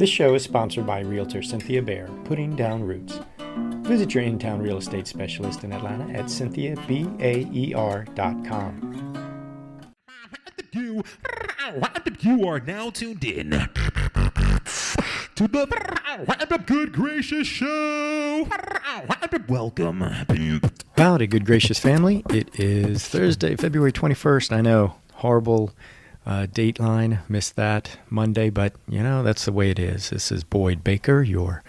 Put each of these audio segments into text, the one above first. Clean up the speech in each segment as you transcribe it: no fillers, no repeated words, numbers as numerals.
This show is sponsored by Realtor Cynthia Baer, Putting Down Roots. Visit your in-town real estate specialist in Atlanta at cynthiabaer.com. You are now tuned in to the Good Gracious Show. Welcome. Howdy, good gracious family. It is Thursday, February 21st. I know, horrible dateline, missed that Monday, but you know, that's the way it is. This is Boyd Baker, your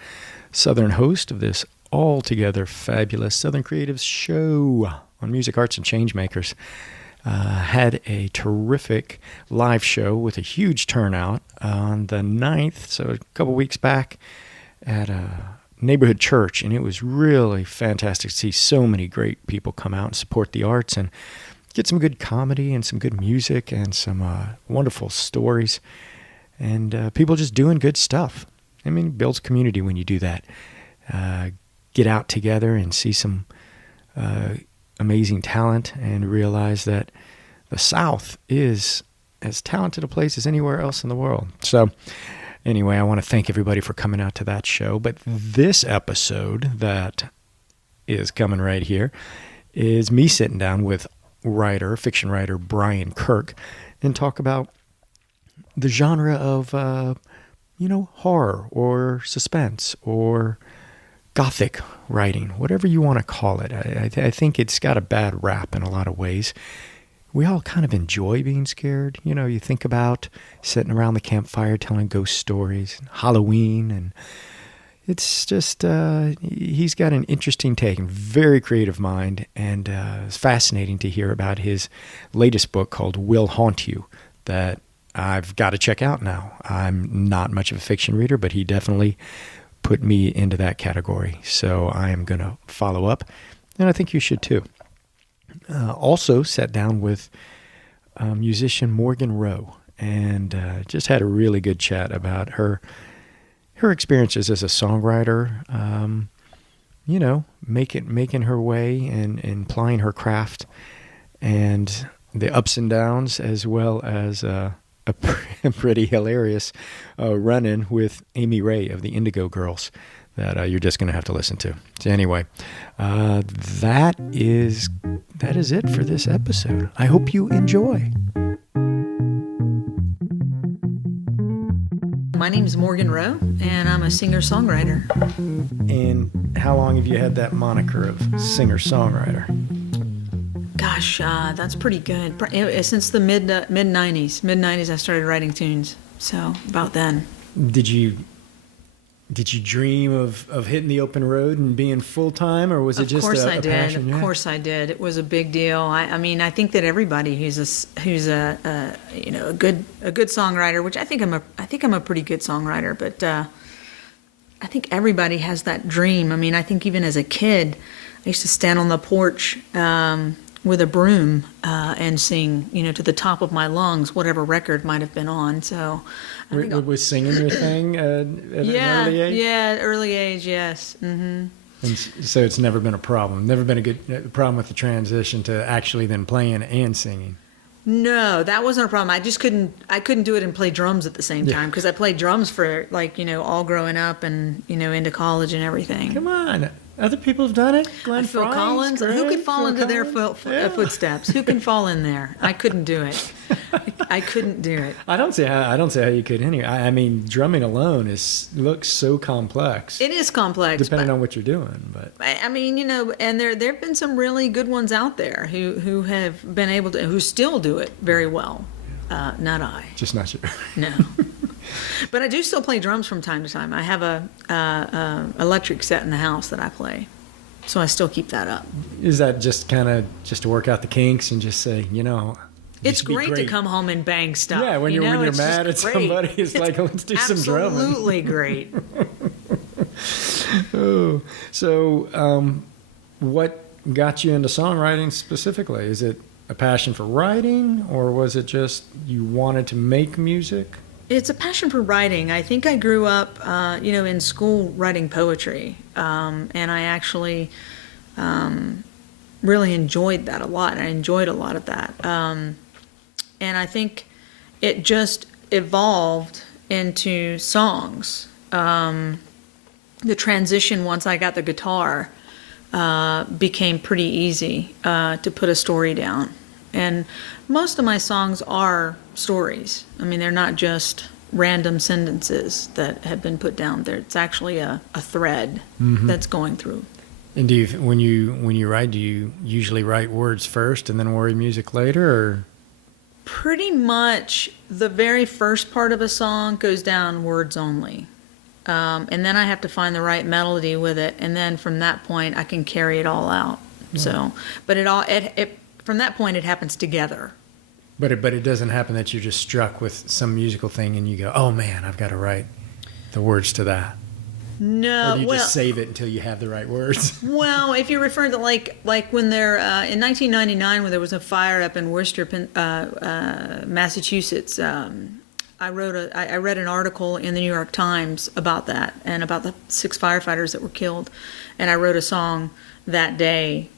Southern host of this altogether fabulous Southern Creatives show on music, arts, and changemakers. Had a terrific live show with a huge turnout on the 9th, so a couple weeks back at a neighborhood church, and it was really fantastic to see so many great people come out and support the arts and get some good comedy and some good music and some wonderful stories and people just doing good stuff. I mean, it builds community when you do that. Get out together and see some amazing talent and realize that the South is as talented a place as anywhere else in the world. So anyway, I want to thank everybody for coming out to that show. But this episode that is coming right here is me sitting down with fiction writer Brian Kirk, and talk about the genre of, horror or suspense or gothic writing, whatever you want to call it. I think it's got a bad rap in a lot of ways. We all kind of enjoy being scared. You know, you think about sitting around the campfire telling ghost stories, Halloween, and it's just, he's got an interesting take and very creative mind, and it's fascinating to hear about his latest book called Will Haunt You that I've got to check out now. I'm not much of a fiction reader, but he definitely put me into that category. So I am going to follow up, and I think you should too. Also sat down with musician Morgan Rowe and just had a really good chat about her experiences as a songwriter, making her way and plying her craft, and the ups and downs, as well as a pretty hilarious run-in with Amy Ray of the Indigo Girls that you're just going to have to listen to. So anyway, that is it for this episode. I hope you enjoy. My name is Morgan Rowe, and I'm a singer-songwriter. And how long have you had that moniker of singer-songwriter? Gosh, that's pretty good. Since the mid-90s. Mid-90s I started writing tunes, so about then. Did you dream of hitting the open road and being full-time, or was it just a passion? Of course I did. It was a big deal. I mean, I think that everybody who's a good songwriter, which I think I'm a pretty good songwriter, but I think everybody has that dream. I mean, I think even as a kid, I used to stand on the porch with a broom and sing, to the top of my lungs, whatever record might have been on. So, was singing your thing at an early age? Yeah, early age, yes. Mm-hmm. And so it's never been a problem. Never been a good problem with the transition to actually then playing and singing. No, that wasn't a problem. I just couldn't do it and play drums at the same time, because I played drums for all growing up and into college and everything. Come on. Other people have done it. Phil Collins. Who could fall into their footsteps? Who can fall in there? I couldn't do it. I couldn't do it. I don't say how you could anyway. I mean, drumming alone looks so complex. It is complex, depending on what you're doing. But I mean, and there've been some really good ones out there who have been able to, who still do it very well. Not I. Just not you. No. But I do still play drums from time to time. I have a electric set in the house that I play, so I still keep that up. Is that just kind of just to work out the kinks and just say, it's great to come home and bang stuff. Yeah, when you're mad at somebody, it's like, let's do some drumming. Absolutely great. Oh, so what got you into songwriting specifically? Is it a passion for writing, or was it just you wanted to make music? It's a passion for writing. I think I grew up, in school writing poetry, and I actually really enjoyed that a lot. I enjoyed a lot of that, and I think it just evolved into songs. The transition once I got the guitar became pretty easy to put a story down. And most of my songs are stories. I mean, they're not just random sentences that have been put down there. It's actually a thread that's going through. And do you, when you write, do you usually write words first and then worry music later, or? Pretty much the very first part of a song goes down words only. And then I have to find the right melody with it, and then from that point I can carry it all out. So, but from that point it happens together. But it doesn't happen that you're just struck with some musical thing and you go, oh man, I've got to write the words to that. No, or do you just save it until you have the right words? Well, if you're referring to like when there in 1999 when there was a fire up in Worcester, Massachusetts, I read an article in the New York Times about that and about the 6 firefighters that were killed, and I wrote a song that day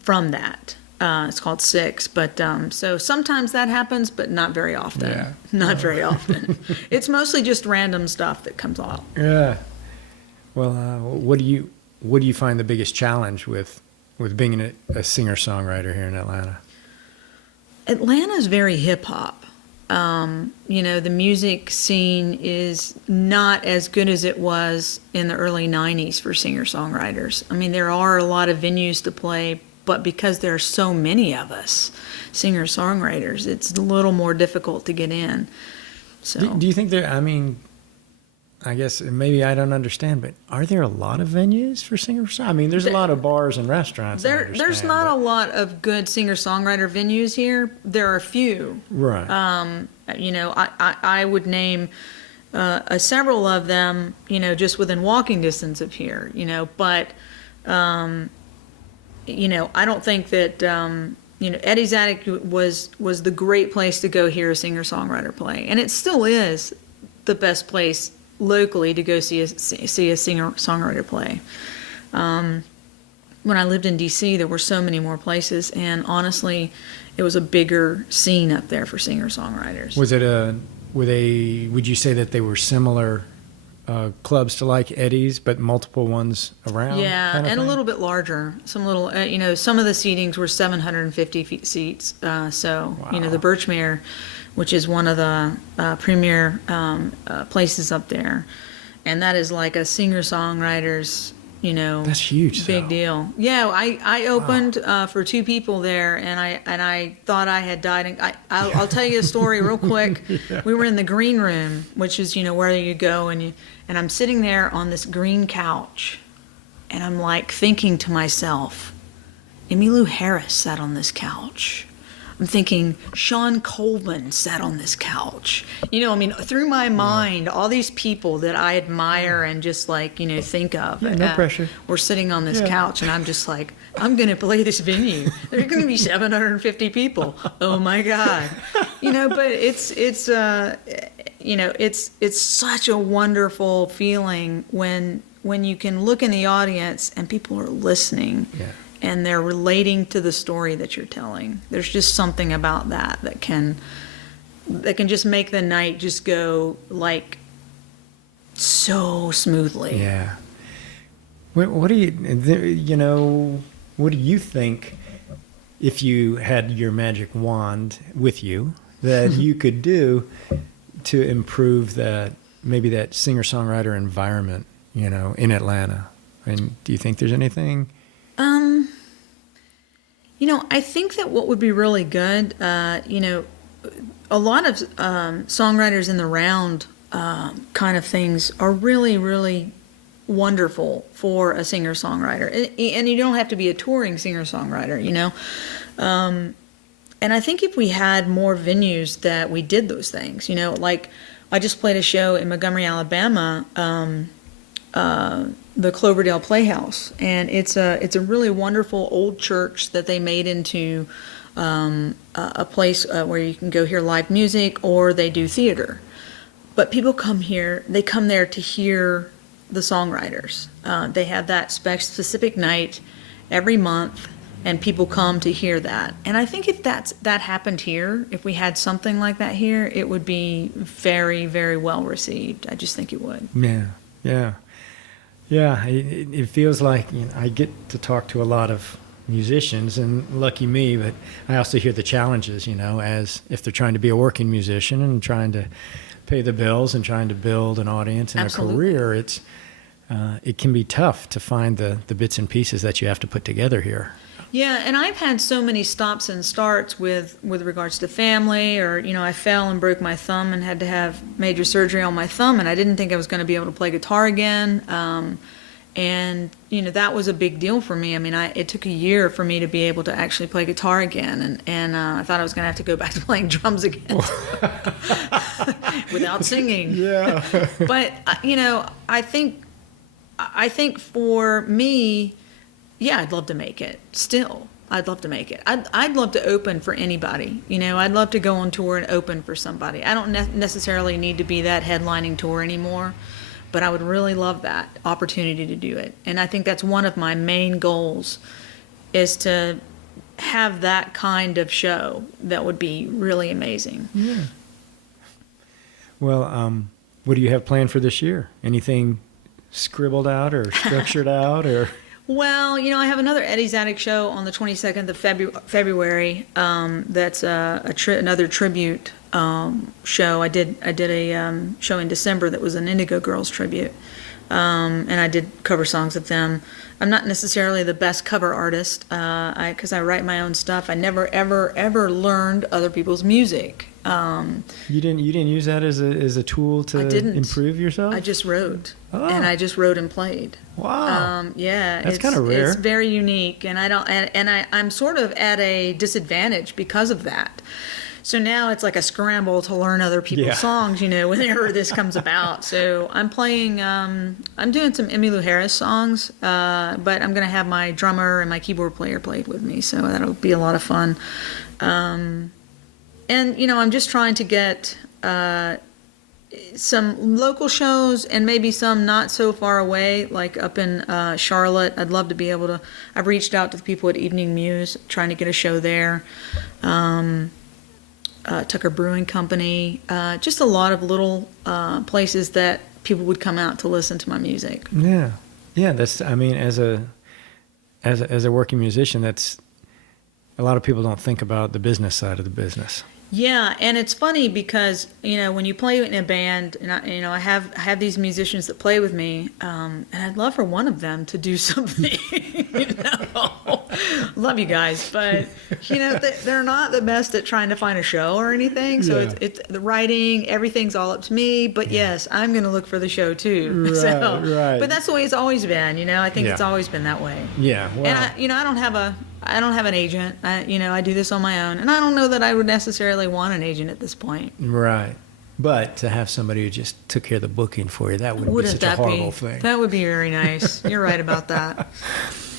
from that. It's called 6, but so sometimes that happens, but not very often. Yeah. Not very often. It's mostly just random stuff that comes out. Yeah. Well, what do you find the biggest challenge with being a singer-songwriter here in Atlanta? Atlanta's very hip hop. The music scene is not as good as it was in the early 90s for singer-songwriters. I mean, there are a lot of venues to play, but because there are so many of us singer-songwriters, it's a little more difficult to get in. So, do you think there, I mean, I guess maybe I don't understand, but are there a lot of venues for singer-songwriters? I mean, there's a lot of bars and restaurants. There's not a lot of good singer-songwriter venues here. There are a few. Right. I would name several of them, just within walking distance of here, but, I don't think that, Eddie's Attic was the great place to go hear a singer-songwriter play. And it still is the best place locally to go see a singer-songwriter play. When I lived in D.C., there were so many more places, and honestly, it was a bigger scene up there for singer-songwriters. Would you say that they were similar clubs to like Eddie's, but multiple ones around? Yeah, kind of and thing? a little bit larger. Some little, some of the seatings were 750 seats. Wow. The Birchmere, which is one of the premier places up there, and that is like a singer-songwriter's, that's huge. big though. deal. Yeah, I opened for 2 people there, and I thought I had died. And I'll tell you a story real quick. Yeah. We were in the green room, which is where you go, and I'm sitting there on this green couch, and I'm like thinking to myself, Emmylou Harris sat on this couch. I'm thinking Sean Coleman sat on this couch. Through my mind, all these people that I admire and just think of. Yeah, no pressure. Were sitting on this couch, and I'm just like, I'm going to play this venue. There's going to be 750 people. Oh my God. But it's such a wonderful feeling when you can look in the audience and people are listening. Yeah. And they're relating to the story that you're telling. There's just something about that can just make the night just go so smoothly. Yeah. What do you think if you had your magic wand with you that you could do to improve that singer-songwriter environment, in Atlanta? And do you think there's anything? I think that what would be really good, a lot of songwriters in the round kind of things are really, really wonderful for a singer-songwriter. And you don't have to be a touring singer-songwriter, And I think if we had more venues that we did those things, like I just played a show in Montgomery, Alabama, the Cloverdale Playhouse, and it's a really wonderful old church that they made into a place where you can go hear live music, or they do theater. But people come there to hear the songwriters. They have that specific night every month and people come to hear that. And I think if that happened here, if we had something like that here, it would be very, very well received. I just think it would. Yeah, yeah, yeah. It feels like, you know, I get to talk to a lot of musicians, and lucky me, but I also hear the challenges, you know, as if they're trying to be a working musician and trying to pay the bills and trying to build an audience and Absolutely. a career. It can be tough to find the bits and pieces that you have to put together here. Yeah, and I've had so many stops and starts with regards to family, or, you know, I fell and broke my thumb and had to have major surgery on my thumb, and I didn't think I was going to be able to play guitar again. And, you know, that was a big deal for me. I mean, it took a year for me to be able to actually play guitar again, and I thought I was going to have to go back to playing drums again without singing. Yeah. But, you know, I think for me, yeah, I'd love to make it. Still, I'd love to make it. I'd love to open for anybody. You know, I'd love to go on tour and open for somebody. I don't necessarily need to be that headlining tour anymore, but I would really love that opportunity to do it. And I think that's one of my main goals, is to have that kind of show. That would be really amazing. Yeah. Well, what do you have planned for this year? Anything scribbled out or structured out, or? Well, you know, I have another Eddie's Attic show on the 22nd of February. That's another tribute show. I did a show in December that was an Indigo Girls tribute, and I did cover songs of them. I'm not necessarily the best cover artist, because I write my own stuff. I never ever learned other people's music. You didn't use that as a tool to I didn't. improve yourself? I just wrote, Oh. and I just wrote and played. Wow. Yeah, That's kinda rare. It's very unique, and I'm sort of at a disadvantage because of that. So now it's like a scramble to learn other people's Yeah. songs, you know, whenever this comes about. So I'm playing, I'm doing some Emmylou Harris songs, but I'm going to have my drummer and my keyboard player played with me, so that'll be a lot of fun. And, you know, I'm just trying to get some local shows and maybe some not so far away, like up in Charlotte. I'd love to be able to. I've reached out to the people at Evening Muse, trying to get a show there. Tucker Brewing Company, just a lot of little places that people would come out to listen to my music. Yeah, yeah. That's. I mean, as a working musician, that's a lot of people don't think about the business side of the business. Yeah, and it's funny because, you know, when you play in a band, and I have these musicians that play with me, and I'd love for one of them to do something. You know, love you guys, but you know they're not the best at trying to find a show or anything. So Yeah. it's the writing, everything's all up to me. But yes, I'm going to look for the show too. Right, So, right. But that's the way it's always been. You know, I think Yeah. it's always been that way. Yeah. Well, And I don't have an agent. I do this on my own, and I don't know that I would necessarily want an agent at this point. right. But to have somebody who just took care of the booking for you, that wouldn't be such a horrible thing. That would be very nice. You're right about that.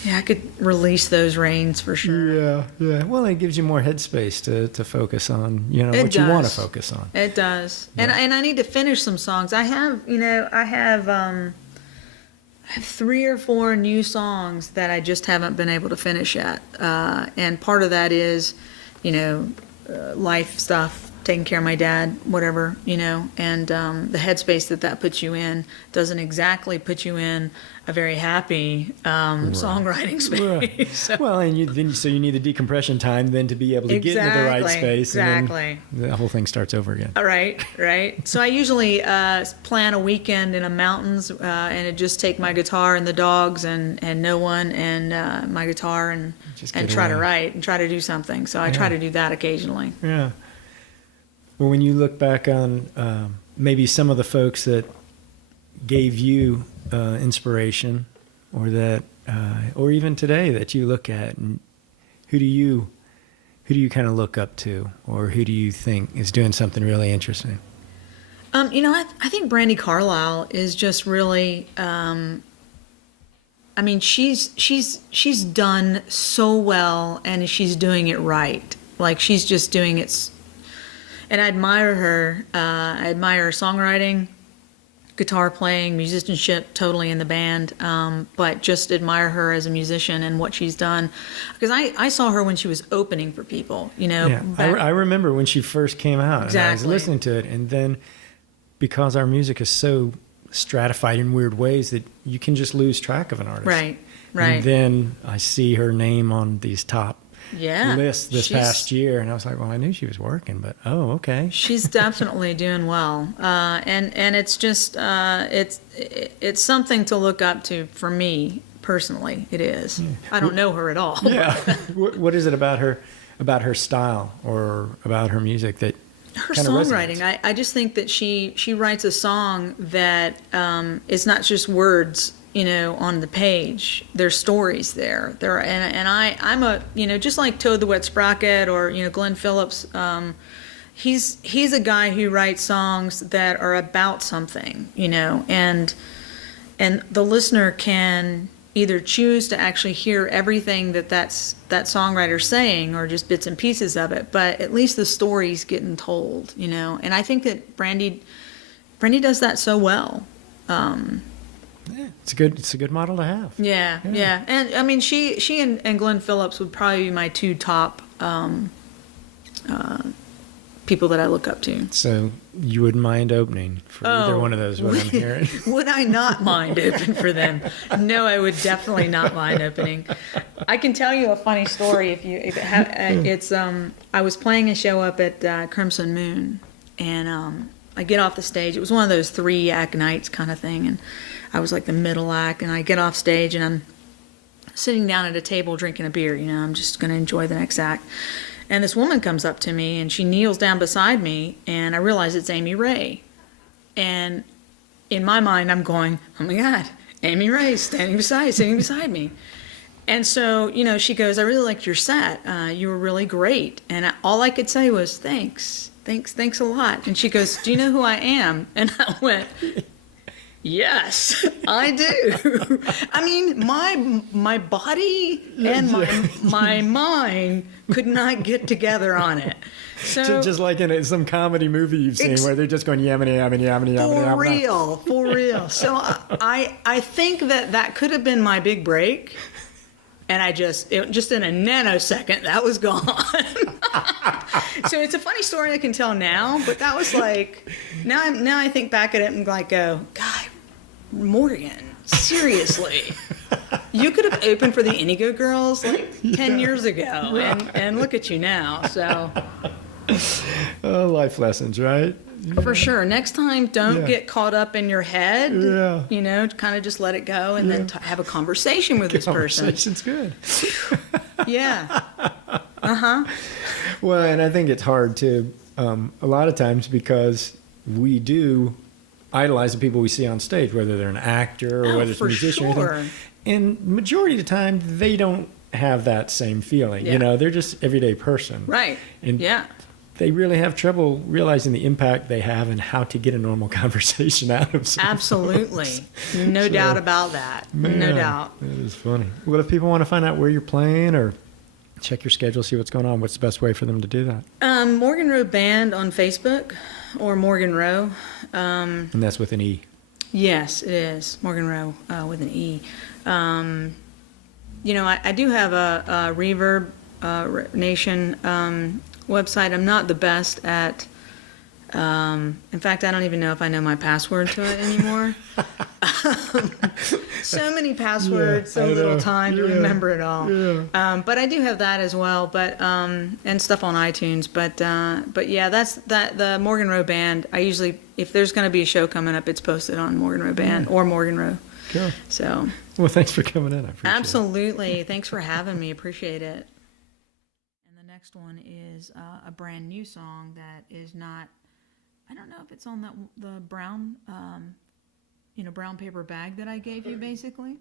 Yeah, I could release those reins for sure. Yeah, yeah. Well, it gives you more headspace to focus on, you know, It what you want to does. focus on. It does. Yeah. And I need to finish some songs. I have 3 or 4 new songs that I just haven't been able to finish yet. And part of that is, you know, life stuff, taking care of my dad, whatever, you know, and the headspace that puts you in doesn't exactly put you in a very happy songwriting space. Right. So- Well, and so you need the decompression time then to be able to get into the right Exactly, space. exactly. And then the whole thing starts over again. Right. So I usually plan a weekend in the mountains, and it just take my guitar and the dogs and no one and my guitar and Just get try to around. write and try to do something. So I try to do that occasionally. Yeah. Well, when you look back on maybe some of the folks that gave you inspiration, or that, or even today that you look at, and who do you kind of look up to, or who do you think is doing something really interesting? You know, I think Brandi Carlile is just really. I mean, she's done so well, and she's doing it right. Like, she's just doing it. And I admire her. I admire her songwriting. guitar playing, musicianship totally in the band, but just admire her as a musician and what she's done. Because I saw her when she was opening for people, you know. Yeah, I remember when she first came out, and I was Exactly. listening to it, and then because our music is so stratified in weird ways that you can just lose track of an artist. Right. And then I see her name on these top lists this past year, and I was like, well, I knew she was working, but okay. She's definitely doing well, and it's just it's something to look up to for me personally. It is. Yeah. I don't know her at all. Yeah. What is it about her style or about her music that her kind of songwriting? resonates? I just think that she writes a song that is not just words, you know, on the page. There's stories there. I'm a, you know, just like Toad the Wet Sprocket or, you know, Glenn Phillips. He's a guy who writes songs that are about something, you know, and the listener can either choose to actually hear everything that songwriter's saying or just bits and pieces of it, but at least the story's getting told, you know. And I think that Brandy does that so well. Yeah, it's a good model to have. Yeah. And I mean, she and Glenn Phillips would probably be my two top people that I look up to. So you wouldn't mind opening for either one of those, what I'm hearing? Would I not mind opening for them? No, I would definitely not mind opening. I can tell you a funny story I was playing a show up at Crimson Moon, and I get off the stage. It was one of those 3-act nights kind of thing, and I was like the middle act, and I get off stage and I'm sitting down at a table drinking a beer. You know, I'm just going to enjoy the next act. And this woman comes up to me and she kneels down beside me, and I realize it's Amy Ray. And in my mind, I'm going, oh my God, Amy Ray sitting beside me. And so, you know, she goes, I really liked your set. You were really great. And all I could say was, thanks a lot. And she goes, do you know who I am? And I went, yes, I do. I mean, my body and my mind could not get together on it. So Just like in some comedy movie you've seen where they're just going yammy. For real. So I think that could have been my big break. And just in a nanosecond, that was gone. So it's a funny story I can tell now, but that was like, now I think back at it and like go, God, Morgan, seriously. You could have opened for the Indigo Girls like 10 years ago, and look at you now. So life lessons, right? For sure. Next time, don't get caught up in your head. Yeah. You know, kind of just let it go and then have a conversation with this person. Conversation's good. Yeah. Well, and I think it's hard to, a lot of times, because we do idolize the people we see on stage, whether they're an actor or whether it's a musician. Sure. Or anything. And majority of the time, they don't have that same feeling. Yeah. You know, they're just everyday person. Right. And yeah. they really have trouble realizing the impact they have and how to get a normal conversation out of someone. Absolutely. No doubt about that. Man, no doubt. That is funny. Well, if people want to find out where you're playing or check your schedule, see what's going on, what's the best way for them to do that? Morgan Rowe Band on Facebook or Morgan Rowe. And that's with an E. Yes, it is. Morgan Rowe with an E. You know, I do have a Reverb Nation website. I'm not the best at, in fact, I don't even know if I know my password to it anymore. So many passwords, so little time to remember it all. Yeah. But I do have that as well, but and stuff on iTunes. But yeah, that's the Morgan Rowe Band. I usually, if there's going to be a show coming up, it's posted on Morgan Rowe Band or Morgan Rowe. Cool. So. Well, thanks for coming in. I appreciate it. Absolutely. Thanks for having me. Appreciate it. And the next one is a brand new song that is not, I don't know if it's on the brown, brown paper bag that I gave you, basically.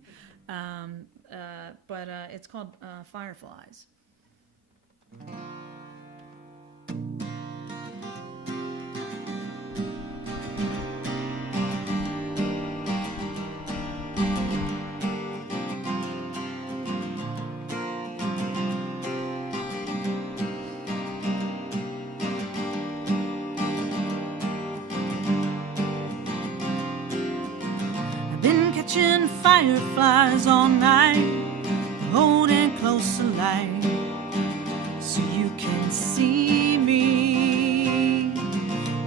But it's called Fireflies. catching fireflies all night, holding close to light, so you can see me.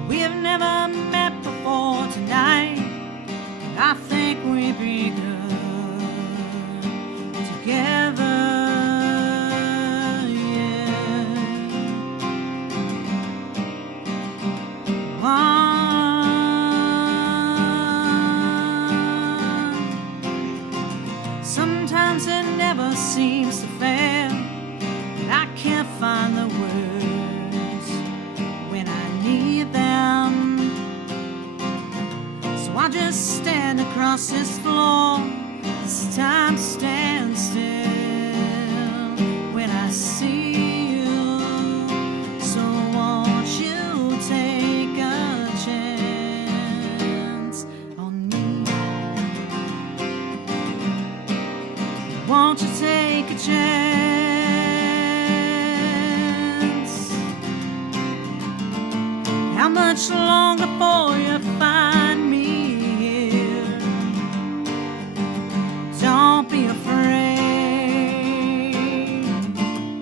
We have never met before tonight, but I think we'd be good together. Sometimes it never seems to fail, and I can't find the words when I need them. So I just stand across this floor, this time stand still when I see you. So won't you take a chance on me? Won't you take a chance? How much longer before you find me here? Don't be afraid.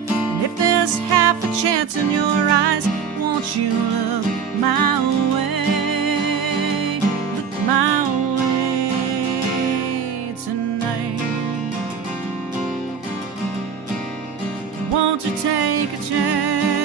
And if there's half a chance in your eyes, won't you look my way? Look my way tonight. Won't you take a chance?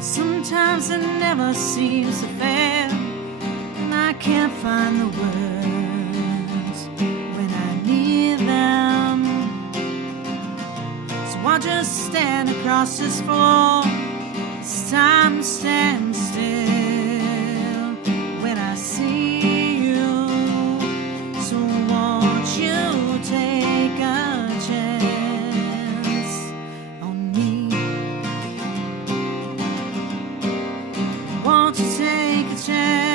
Sometimes it never seems to fail, and I can't find the words when I need them. So I just stand across this floor, it's time to stand still when I see you. So won't you take a chance on me? Won't you take a chance?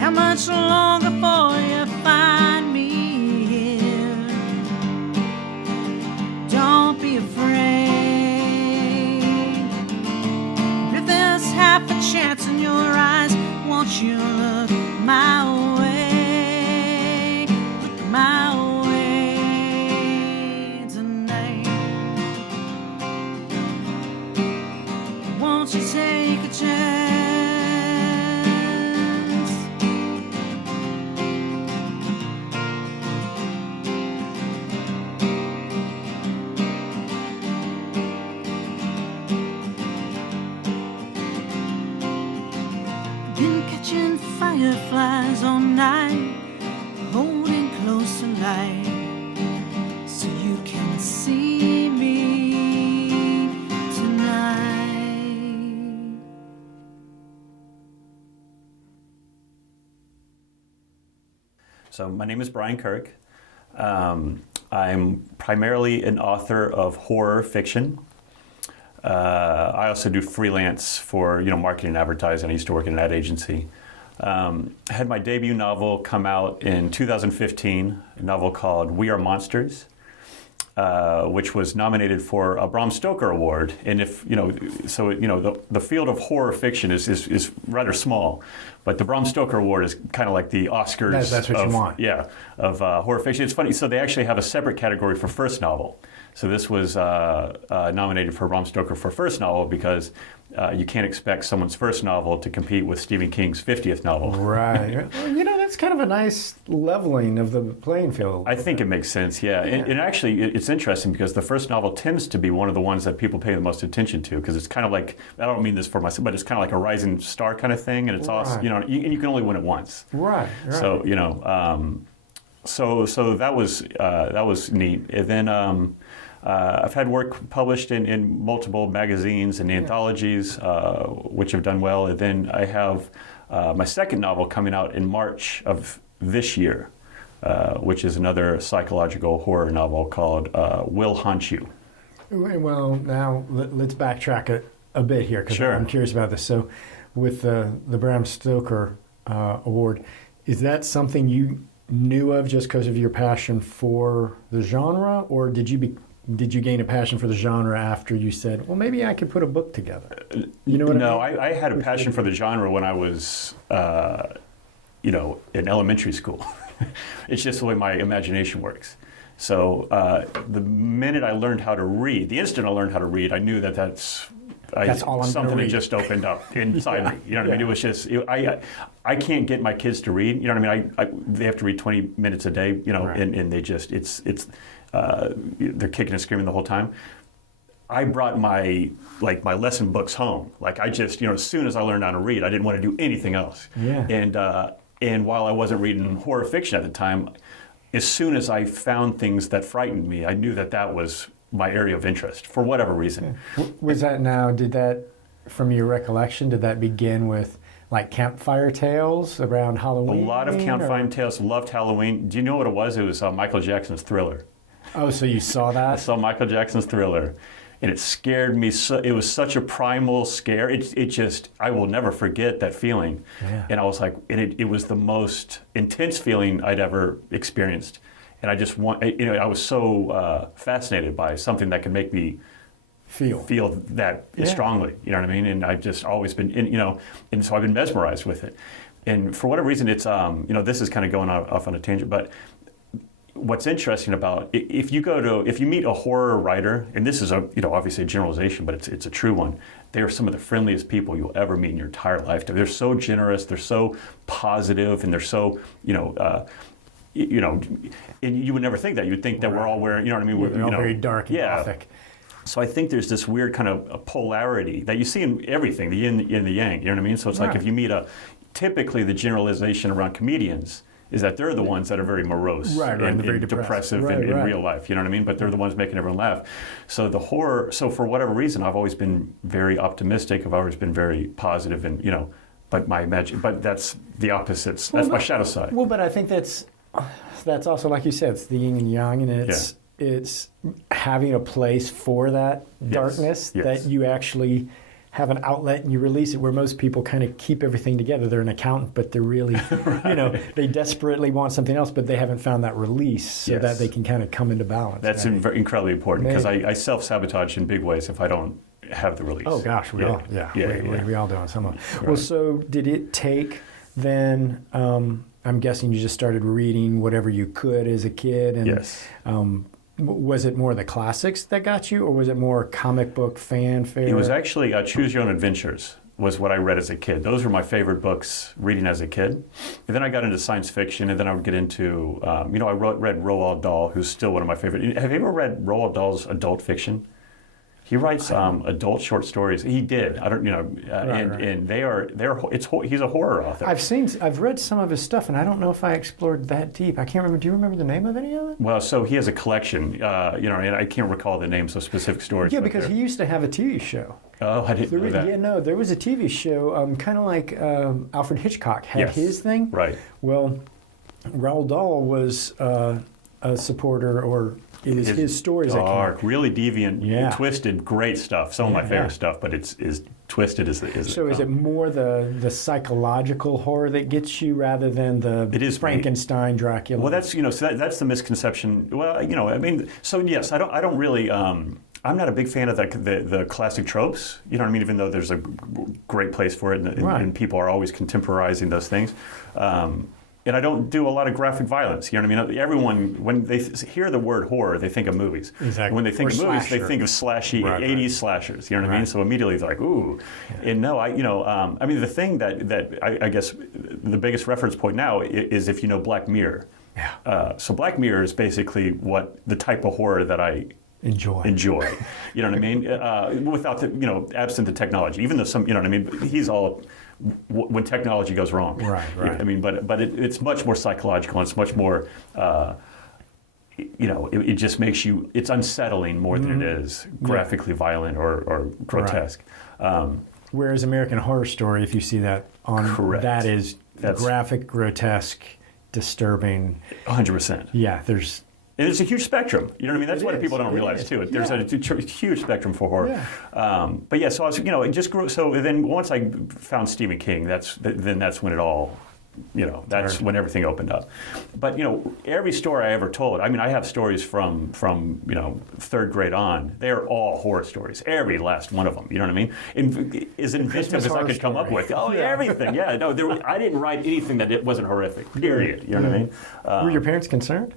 How much longer before you find me here? Don't be afraid. If there's half a chance in your eyes, won't you look my way? Look my way tonight. Won't you take a chance? Been catching fireflies all night, holding close to light, so you can see me tonight. So my name is Brian Kirk. I'm primarily an author of horror fiction. I also do freelance for marketing and advertising. I used to work in an ad agency. I had my debut novel come out in 2015, a novel called We Are Monsters, which was nominated for a Bram Stoker Award. And the field of horror fiction is rather small, but the Bram Stoker Award is kind of like the Oscars. That's what you want. Yeah, of horror fiction. It's funny. So they actually have a separate category for first novel. So this was nominated for Bram Stoker for first novel because you can't expect someone's first novel to compete with Stephen King's 50th novel. Right. Well, that's kind of a nice leveling of the playing field. I think it makes sense, yeah. And actually, it's interesting because the first novel tends to be one of the ones that people pay the most attention to because it's kind of like, I don't mean this for myself, but it's kind of like a rising star kind of thing. And it's awesome, and you can only win it once. Right. So, so that was neat. And then I've had work published in multiple magazines and anthologies, which have done well. And then I have my second novel coming out in March of this year, which is another psychological horror novel called Will Haunt You. Well, now let's backtrack a bit here because Sure. I'm curious about this. So with the Bram Stoker award, is that something you knew of just because of your passion for the genre, or did you gain a passion for the genre after you said, well, maybe I could put a book together? You know what No, I mean? I had a passion for the genre when I was, in elementary school. It's just the way my imagination works. So the minute I learned how to read, the instant I learned how to read, I knew that's all I'm something gonna that read. just opened up inside me. You know what I mean? It was just I can't get my kids to read. You know what I mean? They have to read 20 minutes a day. You know, Right. and they just they're kicking and screaming the whole time. I brought my lesson books home. Like I just as soon as I learned how to read, I didn't want to do anything else. Yeah. And while I wasn't reading horror fiction at the time, as soon as I found things that frightened me, I knew that was my area of interest for whatever reason. Was that from your recollection, did that begin with like campfire tales around A Halloween? lot of or- campfire tales. Loved Halloween. Do you know what it was? It was Michael Jackson's Thriller. Oh, so you saw I that? saw Michael Jackson's Thriller, and it scared me. It was such a primal scare. I will never forget that feeling. Yeah. And I was like, it was the most intense feeling I'd ever experienced. And I just I was so fascinated by something that could make me feel that strongly. You know what I mean? And I've just always been, and so I've been mesmerized with it. And for whatever reason, it's, this is kind of going off on a tangent, but what's interesting about if you meet a horror writer, and this is obviously a generalization, but it's a true one. They are some of the friendliest people you'll ever meet in your entire lifetime. They're so generous, they're so positive, and they're so and you would never think that. You'd think that we're all wearing, you know what I mean? They're all very dark and gothic. So I think there's this weird kind of a polarity that you see in everything, the yin and the yang. You know what I mean? So it's like if you meet typically the generalization around comedians is that they're the ones that are very morose and very depressive in real life. You know what I mean? But they're the ones making everyone laugh. So the horror. So for whatever reason, I've always been very optimistic. I've always been very positive, and but but that's the opposites. That's my shadow side. Well, but I think that's also, like you said, it's the yin and yang, and it's having a place for that darkness that you actually have an outlet and you release it, where most people kind of keep everything together. They're an accountant, but they're really, they desperately want something else, but they haven't found that release so that they can kind of come into balance. That's incredibly important, because I self-sabotage in big ways if I don't have the release. Oh gosh, we all do on some level. Right. Well, so did it take then? I'm guessing you just started reading whatever you could as a kid, and yes. Was it more the classics that got you, or was it more comic book fanfare? It was actually Choose Your Own Adventures was what I read as a kid. Those were my favorite books reading as a kid. And then I got into science fiction, and then I would get into, I read Roald Dahl, who's still one of my favorite. Have you ever read Roald Dahl's adult fiction? He writes adult short stories. He did. I don't, and he's a horror author. I've read some of his stuff, and I don't know if I explored that deep. I can't remember. Do you remember the name of any of it? Well, so he has a collection, and I can't recall the names of specific stories. Yeah, because he used to have a TV show. Oh, I didn't know that. Yeah, no, there was a TV show, kind of like Alfred Hitchcock had his thing. Right. Well, Roald Dahl was a supporter, or it is his stories that dark, really deviant, twisted, great stuff. Some of my favorite stuff, but it's twisted as So is it more the psychological horror that gets you rather than the Frankenstein, Dracula? Well, that's that's the misconception. Well, so yes, I don't really. I'm not a big fan of the classic tropes. You know what I mean? Even though there's a great place for it, and people are always contemporizing those things. And I don't do a lot of graphic violence. You know what I mean? Everyone, when they hear the word horror, they think of movies. Exactly. When they think of movies, they think of slashy 80s slashers. You know what I mean? So immediately they're like, ooh. Yeah. And no, the thing that I guess the biggest reference point now is if you know Black Mirror. Yeah. So Black Mirror is basically the type of horror that I enjoy. You know what I mean? Without absent the technology. Even though some, you know what I mean? He's all when technology goes wrong. Right. I mean, but it's much more psychological, and it's much more, it just makes you, it's unsettling more than it is graphically violent or grotesque. Whereas American Horror Story, if you see that on, that's graphic, grotesque, disturbing. 100%. Yeah, there's And there's a huge spectrum. You know what I mean? That's It what is. people don't It realize is. too. There's Yeah. a huge spectrum for horror. Yeah. But yeah, so I was, it just grew. So then once I found Stephen King, that's when it all, that's when everything opened up. But every story I ever told, I mean, I have stories from third grade on. They're all horror stories. Every last one of them. You know what I mean? As inventive as I could come up with. Oh, yeah, everything. Yeah. No, I didn't write anything that it wasn't horrific. Period. You know what I mean? Were your parents concerned?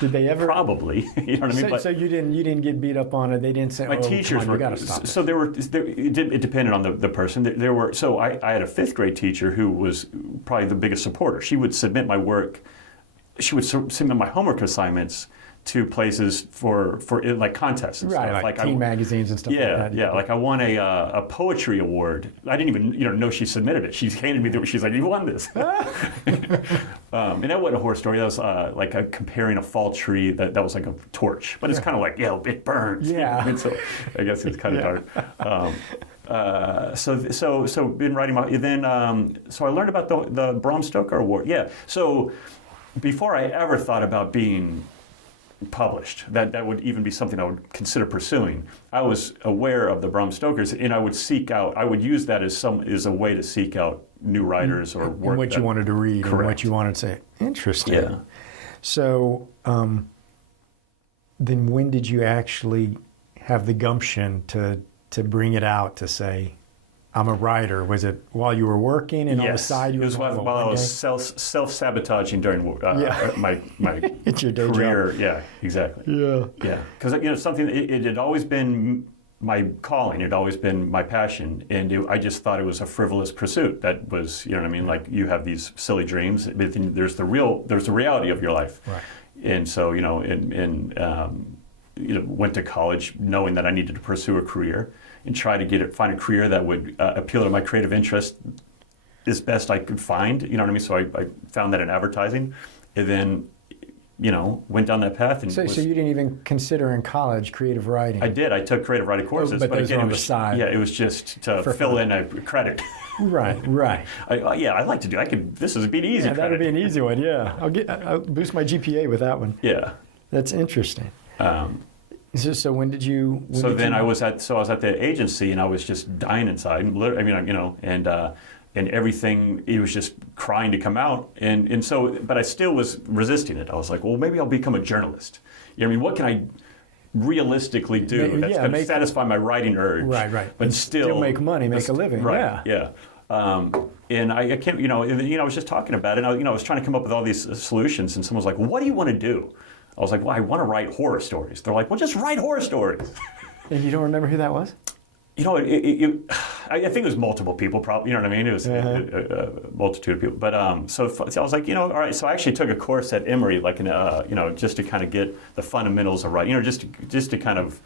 Did they ever? Probably. You know what I mean? So you didn't get beat up on it. They didn't say, My teachers were. You got to stop it. So it depended on the person. There were. So I had a fifth grade teacher who was probably the biggest supporter. She would submit my work. She would submit my homework assignments to places for like contests and Right, stuff. like teen magazines and stuff like that. Yeah. Like I won a poetry award. I didn't even know she submitted it. She handed me she's like, "You won this." And that wasn't a horror story. That was like comparing a fall tree that was like a torch, but it's kind of like it burns. Yeah. And so I guess it's kind of dark. So been writing my so I learned about the Bram Stoker Award. Yeah. So before I ever thought about being published, that would even be something I would consider pursuing, I was aware of the Bram Stokers, and I would use that as a way to seek out new writers or work. And what you wanted to read. Correct. And what you wanted to say. Interesting. Yeah. So then when did you actually have the gumption to bring it out, to say, I'm a writer? Was it while you were working and on the side you it was while I was self-sabotaging during my It's your day career. job. Yeah, exactly. Yeah. Yeah, because something it had always been my calling. It had always been my passion, and I just thought it was a frivolous pursuit. That was, what I mean. Like you have these silly dreams, but then there's the reality of your life. Right. And so went to college knowing that I needed to pursue a career and try to find a career that would appeal to my creative interest as best I could find. You know what I mean? So I found that in advertising, and then went down that path. And So you didn't even consider in college creative writing? I did. I took creative writing courses, but those again, were on it was the side. Yeah, it was just to fill in a credit. Right. I'd like to do. This would be an easy. Yeah, that would be an easy one. Yeah, I'll boost my GPA with that one. Yeah. That's interesting. So when did you? I was at the agency, and I was just dying inside. I mean, and everything, it was just crying to come out, and so, but I still was resisting it. I was like, well, maybe I'll become a journalist. I mean, what can I realistically do that's going to satisfy my writing urge? Right. But still make money, make a living. Right. Yeah. And I can't, I was just talking about it. And I was trying to come up with all these solutions, and someone's like, well, what do you want to do? I was like, well, I want to write horror stories. They're like, well, just write horror stories. And you don't remember who that was? I think it was multiple people, probably. You know what I mean? It was a multitude of people. But so I was like, all right. So I actually took a course at Emory, like, just to kind of get the fundamentals of writing, just to kind of,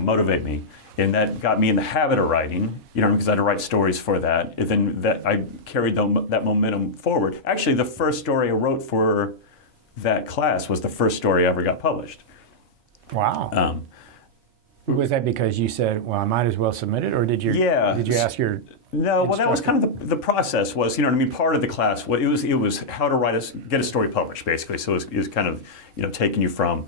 motivate me. And that got me in the habit of writing, because I had to write stories for that. And then that I carried that momentum forward. Actually, the first story I wrote for that class was the first story I ever got published. Wow. Was that because you said, well, I might as well submit it, or did you ask your No, well, that was instructor? kind of the process was, part of the class, it was how to get a story published, basically. So it was kind of, taking you from,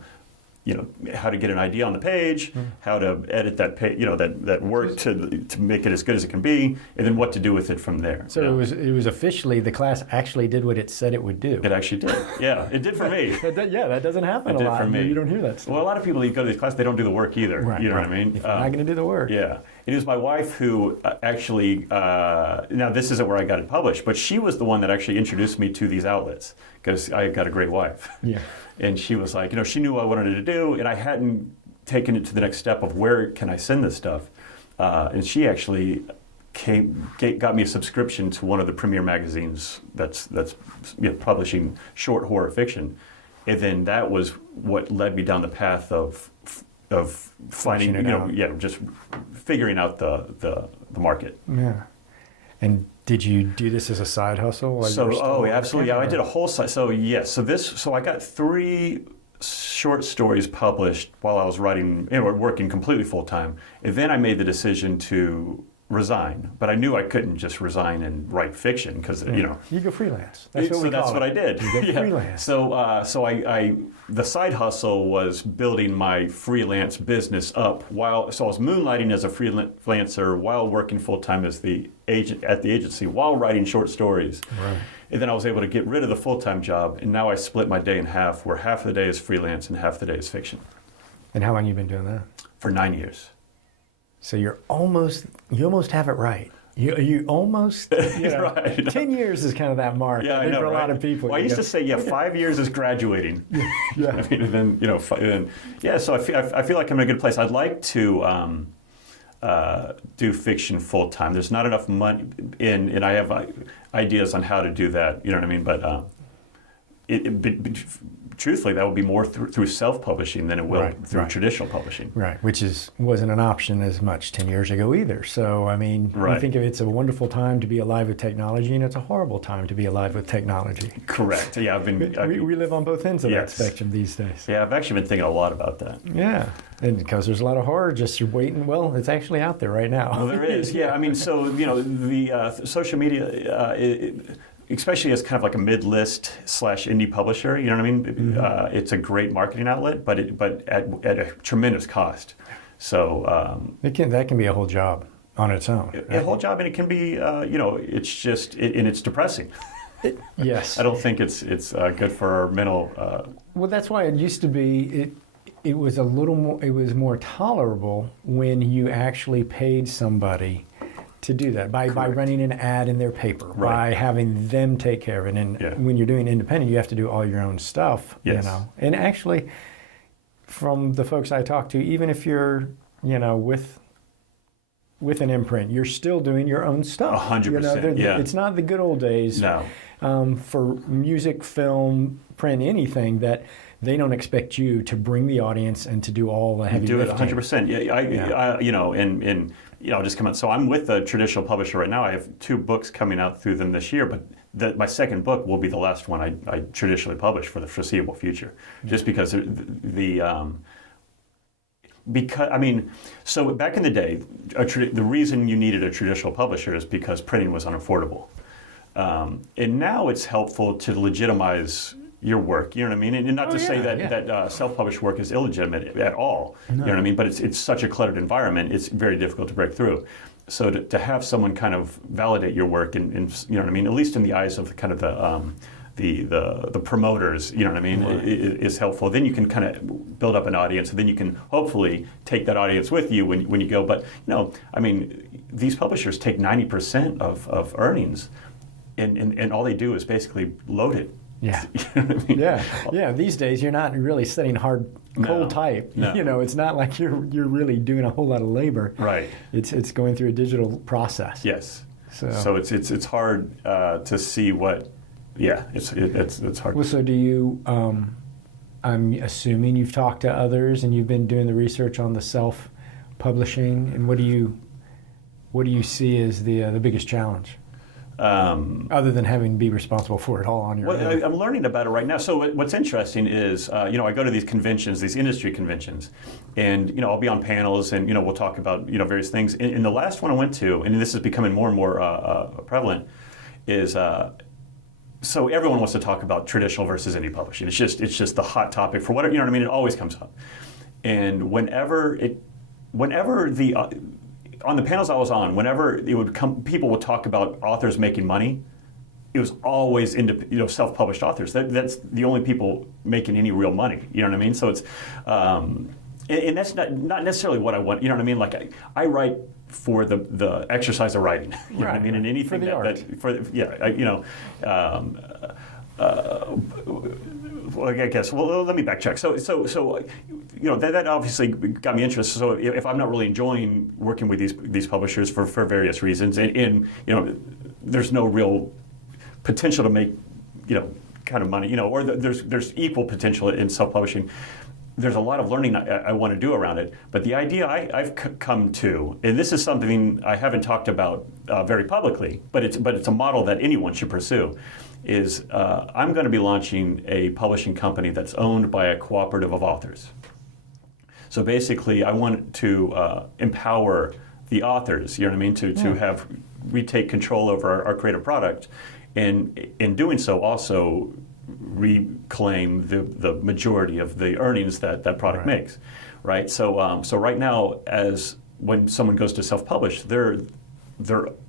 how to get an idea on the page, how to edit that page, that work to make it as good as it can be, and then what to do with it from there. So it was officially, the class actually did what it said it would do. It actually did. Yeah, it did for me. That doesn't happen a lot. For me. You don't hear that stuff. Well, a lot of people that go to these classes, they don't do the work either. Right, you know what I mean? If you're not going to do the work. Yeah. It was my wife who actually, now this isn't where I got it published, but she was the one that actually introduced me to these outlets, because I got a great wife. Yeah. And she was like, she knew what I wanted to do, and I hadn't taken it to the next step of where can I send this stuff. And she actually got me a subscription to one of the premier magazines that's publishing short horror fiction. And then that was what led me down the path of finding, just figuring out the market. Yeah. And did you do this as a side hustle? Absolutely. Yeah, I did a whole side. So yes. So I got 3 short stories published while I was working completely full time. And then I made the decision to resign, but I knew I couldn't just resign and write fiction because you know. You go freelance. That's what So we that's call what it. I did. You go freelance. So I the side hustle was building my freelance business up so I was moonlighting as a freelancer while working full time as the agent at the agency while writing short stories. Right. And then I was able to get rid of the full time job, and now I split my day in half, where half the day is freelance and half the day is fiction. And how long you been doing that? For 9 years. So you almost have it right. You almost, Right. 10 years is kind of that mark. Yeah, I I think know, for a right? lot of people. Well, I used to say, 5 years is graduating. Yeah. I mean, and then, so I feel like I'm in a good place. I'd like to do fiction full time. There's not enough money and I have ideas on how to do that, you know what I mean? But truthfully, that would be more through self-publishing than it will through traditional publishing. Right, which wasn't an option as much 10 years ago either. So, I mean, I think it's a wonderful time to be alive with technology, and it's a horrible time to be alive with technology. Correct. Yeah, we live on both ends of that Yes. spectrum these days. Yeah, I've actually been thinking a lot about that. Yeah, and because there's a lot of horror just waiting. Well, it's actually out there right now. Well, there is. Yeah, I mean, so, the social media, especially as kind of like a mid-list / indie publisher, you know what I mean? Mm-hmm. It's a great marketing outlet, but at a tremendous cost. So that can be a whole job on its own. a whole job, and it can be, it's just, and it's depressing. Yes. I don't think it's good for our mental. Well, that's why it used to be. It was a little more. It was more tolerable when you actually paid somebody to do that by running an ad in their paper, by having them take care of it. And when you're doing independent, you have to do all your own stuff. Yes. And actually, from the folks I talk to, even if you're with an imprint, you're still doing your own stuff. 100%. It's not the good old days. No. For music, film, print, anything that they don't expect you to bring the audience and to do all the heavy lifting. Do it 100%. Yeah, I'll just come out. So I'm with a traditional publisher right now. I have 2 books coming out through them this year, but my second book will be the last one I traditionally publish for the foreseeable future, just because so back in the day, the reason you needed a traditional publisher is because printing was unaffordable. And now it's helpful to legitimize your work, you know what I mean? And not to say that self-published work is illegitimate at all, you know what I mean? But it's such a cluttered environment, it's very difficult to break through. So to have someone kind of validate your work and you know what I mean, at least in the eyes of kind of the promoters, you know what I mean, is helpful. Then you can kind of build up an audience, and then you can hopefully take that audience with you when you go. But I mean, these publishers take 90% of earnings, and all they do is basically load it. Yeah. You know what I mean? Yeah. These days, you're not really setting cold type. No. It's not like you're really doing a whole lot of labor. Right. It's going through a digital process. Yes. So it's hard to see what. Yeah, it's hard. Well, so do you? I'm assuming you've talked to others and you've been doing the research on the self-publishing. And what do you see as the biggest challenge? Other than having to be responsible for it all on your own. I'm learning about it right now. So what's interesting is, I go to these conventions, these industry conventions, and I'll be on panels, and we'll talk about various things. In the last one I went to, and this is becoming more and more prevalent, is so everyone wants to talk about traditional versus indie publishing. It's just the hot topic for whatever, it always comes up, and whenever on the panels I was on, whenever it would come, people would talk about authors making money. It was always self-published authors. That's the only people making any real money. You know what I mean? So it's, and that's not necessarily what I want. You know what I mean? Like I write for the exercise of writing. You know what I mean? And anything for the art. Well, I guess. Well, let me backtrack. So that obviously got me interested. So if I'm not really enjoying working with these publishers for various reasons, and there's no real potential to make kind of money, or there's equal potential in self-publishing. There's a lot of learning I want to do around it. But the idea I've come to, and this is something I haven't talked about very publicly, but it's a model that anyone should pursue, is I'm going to be launching a publishing company that's owned by a cooperative of authors. So basically, I want to empower the authors, you know what I mean, to have we take control over our creative product, and in doing so also reclaim the majority of the earnings that product makes, right? So so right now, as when someone goes to self-publish, they're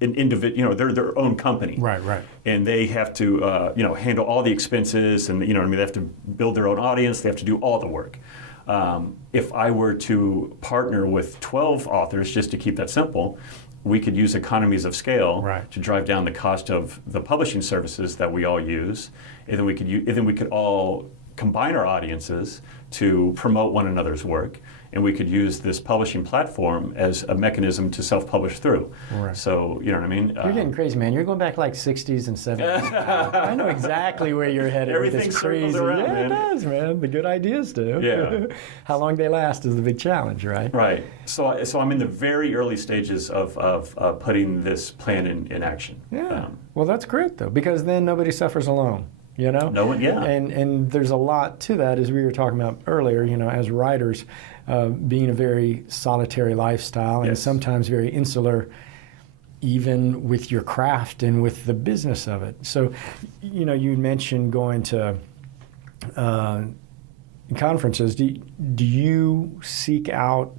an individual, you know, they're their own company, Right. and they have to you know, handle all the expenses, and you know what I mean, they have to build their own audience, they have to do all the work. If I were to partner with 12 authors, just to keep that simple, we could use economies of scale to drive down the cost of the publishing services that we all use, and then we could all combine our audiences to promote one another's work, and we could use this publishing platform as a mechanism to self-publish through. Right. So, you know what I mean? You're getting crazy, man. You're going back like 60s and 70s. I know exactly where you're headed with Everything this crazy. circles around, yeah, man. it does, man. The good ideas do. Yeah. How long they last is the big challenge, right? Right. So I'm in the very early stages of putting this plan in action. Yeah. Well, that's great, though, because then nobody suffers alone. You know? No one, yeah. And there's a lot to that, as we were talking about earlier, you know, as writers, being a very solitary lifestyle and sometimes very insular, even with your craft and with the business of it. So, you know, you mentioned going to conferences. Do you seek out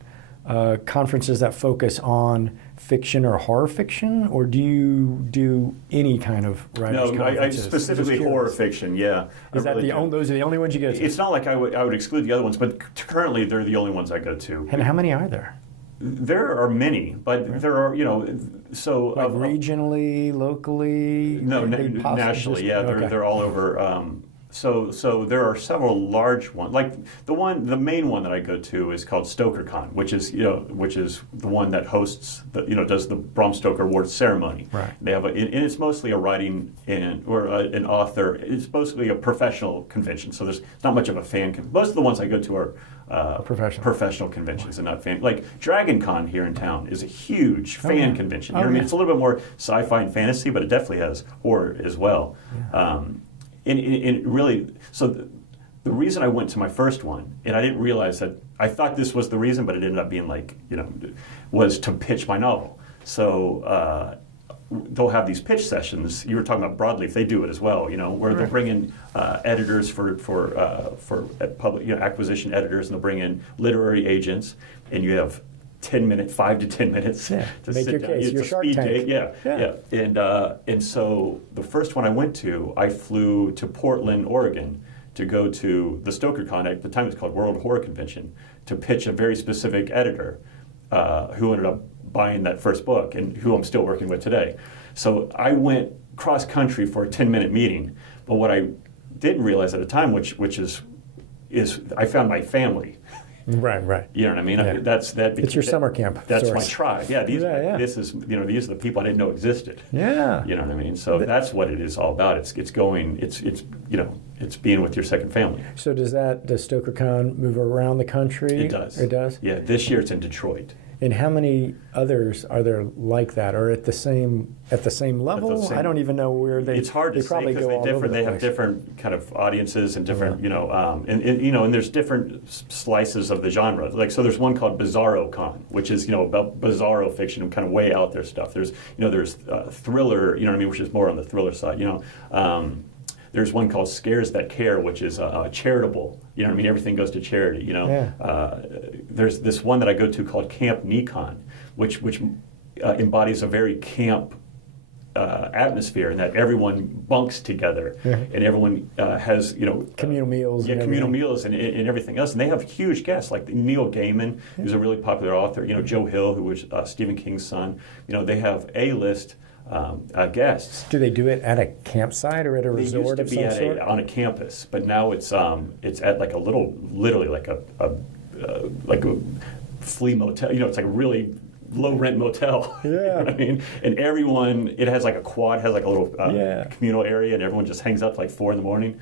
conferences that focus on fiction or horror fiction, or do you do any kind of writers' conferences? I specifically horror fiction. Yeah. Is that those are the only ones you go to? It's not like I would exclude the other ones, but currently they're the only ones I go to. And how many are there? There are many, but there are, you know, so like regionally, locally. No, nationally. Yeah, they're all over. So there are several large ones. Like the main one that I go to is called StokerCon, which is the one that hosts does the Bram Stoker Award ceremony. Right. They have and it's mostly a writing or an author. It's mostly a professional convention. So there's not much of a fan. Most of the ones I go to are professional conventions and not fan. Like Dragon Con here in town is a huge fan convention. You know what I mean? It's a little bit more sci-fi and fantasy, but it definitely has horror as well. Yeah. And really, so the reason I went to my first one, and I didn't realize that, I thought this was the reason, but it ended up being was to pitch my novel. So they'll have these pitch sessions. You were talking about Broadleaf, they do it as well, where they'll bring in editors for public, acquisition editors, and they'll bring in literary agents, and you have 5 to 10 minutes to make sit your down. case. It's Your a Shark speed Tank. date. Yeah. And so the first one I went to, I flew to Portland, Oregon, to go to the StokerCon. At the time, it was called World Horror Convention, to pitch a very specific editor who ended up buying that first book and who I'm still working with today. So I went cross country for a 10-minute meeting. But what I didn't realize at the time, which is I found my family. Right. You know what I mean? Yeah. It's your summer camp. That's source. my tribe. Yeah, these are the people I didn't know existed. Yeah. You know what I mean? So that's what it is all about. It's being with your second family. So does StokerCon move around the country? It does. It does? Yeah, this year it's in Detroit. And how many others are there like that, or at the same level? I don't even know where they. It's hard to say because they have different kind of audiences and different, and there's different slices of the genre. Like so, there's one called Bizarro Con, which is about bizarro fiction and kind of way out there stuff. There's thriller, which is more on the thriller side. There's one called Scares That Care, which is charitable. Everything goes to charity. There's this one that I go to called Camp Nikon, which embodies a very camp atmosphere, in that everyone bunks together and everyone has communal meals. Yeah, communal meals and everything else. And they have huge guests like Neil Gaiman, who's a really popular author. Joe Hill, who was Stephen King's son. They have A-list guests. Do they do it at a campsite or at a resort of some sort? They used to be on a campus, but now it's at like a literally like a flea motel. It's like a really low rent motel. Yeah. You know what I mean? And everyone, it has like a quad, has like a little communal area, and everyone just hangs out like 4 a.m.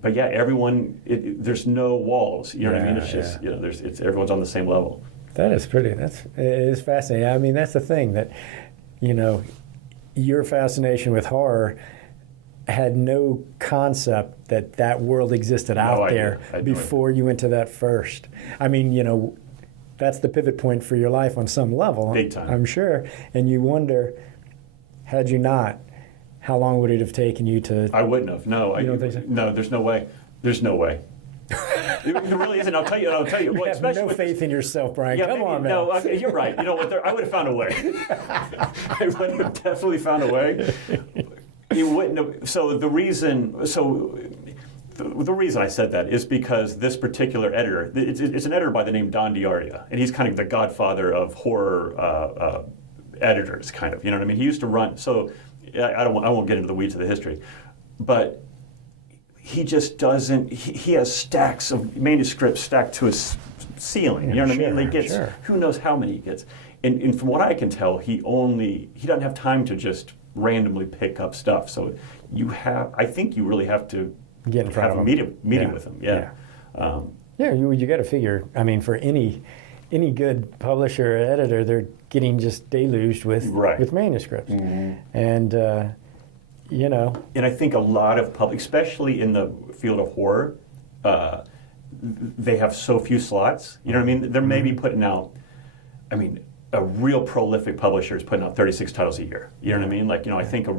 But yeah, everyone, there's no walls. You know what I mean? It's just everyone's on the same level. That is pretty. It is fascinating. I mean, that's the thing that. Your fascination with horror had no concept that world existed out there before you went to that first. I mean, that's the pivot point for your life on some level. Big time. I'm sure. And you wonder, had you not, how long would it have taken you to... I wouldn't have. No. You don't think so? No, there's no way. There's no way. It really isn't. I'll tell you. You Well, have especially no with faith in yourself, Brian. Yeah, Come maybe, on, man. no, okay, you're right. You know what? I would have found a way. I would have definitely found a way. You wouldn't have. So the reason I said that is because this particular editor, it's an editor by the name Don DiAria, and he's kind of the godfather of horror editors, kind of. You know what I mean? He used to run. So I won't get into the weeds of the history, but he just doesn't. He has stacks of manuscripts stacked to his ceiling. You know what I mean? He gets who knows how many he gets. And from what I can tell, he doesn't have time to just randomly pick up stuff. So I think you really have to get in front have of a him. meeting with him. Yeah. You got to figure. I mean, for any good publisher or editor, they're getting just deluged with manuscripts, and you know. And I think a lot of public, especially in the field of horror, they have so few slots. You know what I mean? They're maybe putting out. I mean, a real prolific publisher is putting out 36 titles a year. You know what I mean? Like, I think a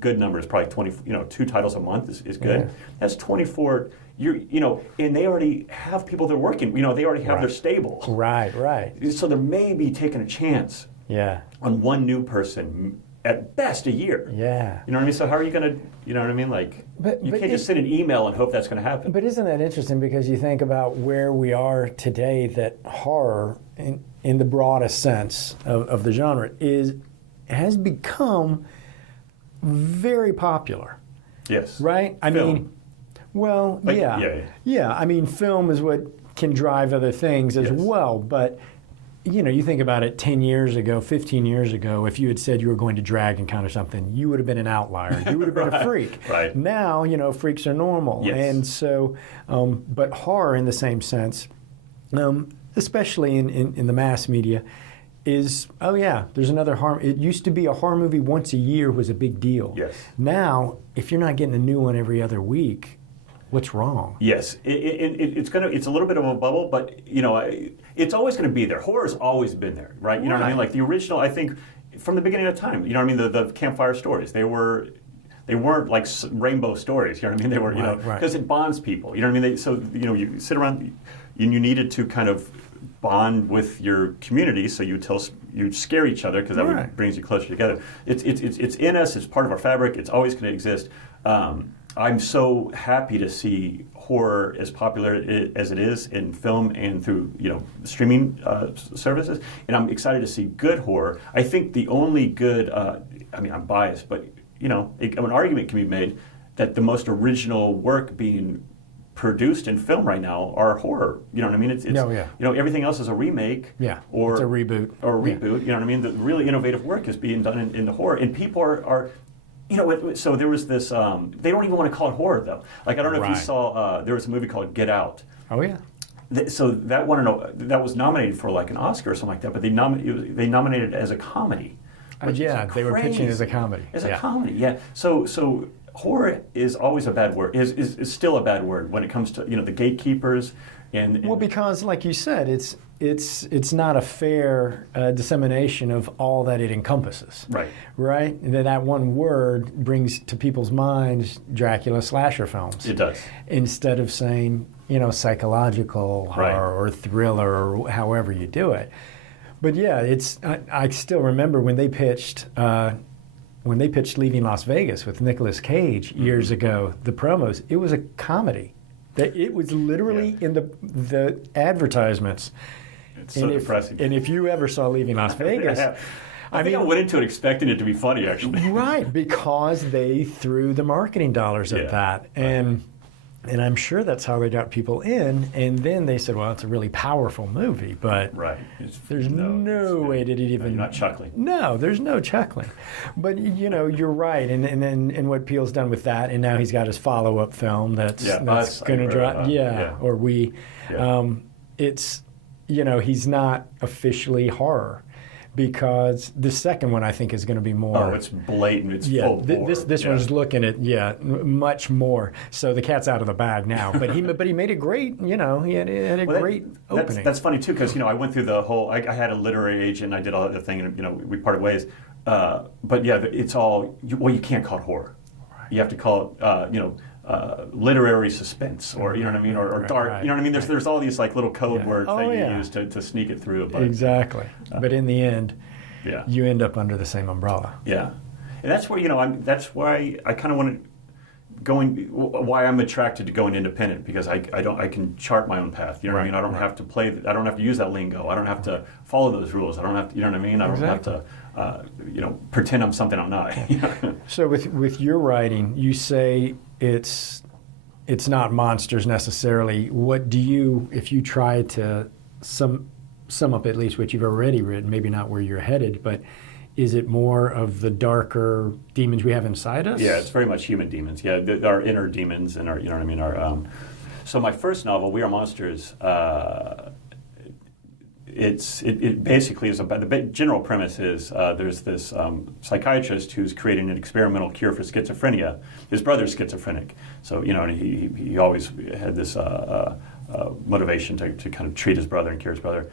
good number is probably 20. 2 titles a month is good. Yeah. That's 24. And they already have people they're working. They already have their stable. Right. So they're maybe taking a chance. Yeah. On one new person, at best a year. Yeah. You know what I mean? So how are you going to? You know what I mean? Like, you can't just send an email and hope that's going to happen. But isn't that interesting? Because you think about where we are today, that horror, in the broadest sense of the genre, has become very popular. Yes. Right? I mean, well, yeah. I mean, film is what can drive other things as well. But, you think about it 10 years ago, 15 years ago, if you had said you were going to drag encounter something, you would have been an outlier. You would have been a freak. Right. Now, freaks are normal. Yes. And so, but horror in the same sense, especially in the mass media, is, there's another horror. It used to be a horror movie once a year was a big deal. Yes. Now, if you're not getting a new one every other week, what's wrong? Yes, it's a little bit of a bubble, but it's always going to be there. Horror's always been there, right? You know what I mean? Like the original, I think, from the beginning of time. You know what I mean? The campfire stories, they weren't like rainbow stories. You know what I mean? They were, because it bonds people. You know what I mean? You sit around, and you needed to kind of bond with your community, so you scare each other because that brings you closer together. It's in us. It's part of our fabric. It's always going to exist. I'm so happy to see horror as popular as it is in film and through streaming services, and I'm excited to see good horror. I think the only good, I'm biased, but an argument can be made that the most original work being produced in film right now are horror. You know what I mean? It's everything else is a remake. Yeah. Or it's a reboot. Or a reboot. You know what I mean? The really innovative work is being done in the horror, and people are. So there was this. They don't even want to call it horror though. Like I don't know if you saw. There was a movie called Get Out. Oh yeah. So that was nominated for like an Oscar or something like that, but they nominated it as a comedy. They were pitching it as a comedy. As a comedy, yeah. So horror is always a bad word. Is still a bad word when it comes to the gatekeepers and well, because like you said, it's not a fair dissemination of all that it encompasses. Right. And that one word brings to people's minds Dracula slasher films. It does. Instead of saying psychological horror or thriller or however you do it. But yeah, I still remember when they pitched Leaving Las Vegas with Nicolas Cage years ago, the promos, it was a comedy. It was literally in the advertisements. It's so depressing. And if you ever saw Leaving Las Vegas, I think I went into it expecting it to be funny, actually. Right, because they threw the marketing dollars at that. And I'm sure that's how they got people in. And then they said, well, it's a really powerful movie, but there's no way that it even... You're not chuckling. No, there's no chuckling. But, you're right. And what Peele's done with that, and now he's got his follow-up film that's going to drop. Or We. It's, he's not officially horror because the second one I think is going to be more. Oh, it's blatant. It's yeah, full bore. this one's looking at much more. So the cat's out of the bag now. But he made a great, he had a great opening. That's funny too, because I went through the whole. I had a literary agent. I did all that thing, and we parted ways. But yeah, it's all. You can't call it horror. Right. You have to call it literary suspense, or you know what I mean, or dark. Right. You know what I mean? There's all these like little code words that you use to sneak it through. But, exactly. But in the end, you end up under the same umbrella. Yeah, and that's where that's why I kind of want to why I'm attracted to going independent, because I can chart my own path. You know what I mean? I don't have to I don't have to use that lingo. I don't have to follow those rules. I don't have to. You know what I mean? I don't have to. Pretend I'm something I'm not. So with your writing, you say it's not monsters necessarily. What do you, if you try to sum up at least what you've already written, maybe not where you're headed, but is it more of the darker demons we have inside us? Yeah, it's very much human demons. Yeah, our inner demons and our, you know what I mean? Our so my first novel, We Are Monsters, it basically is about, the general premise is there's this psychiatrist who's creating an experimental cure for schizophrenia. His brother's schizophrenic, so and he always had this motivation to kind of treat his brother and cure his brother.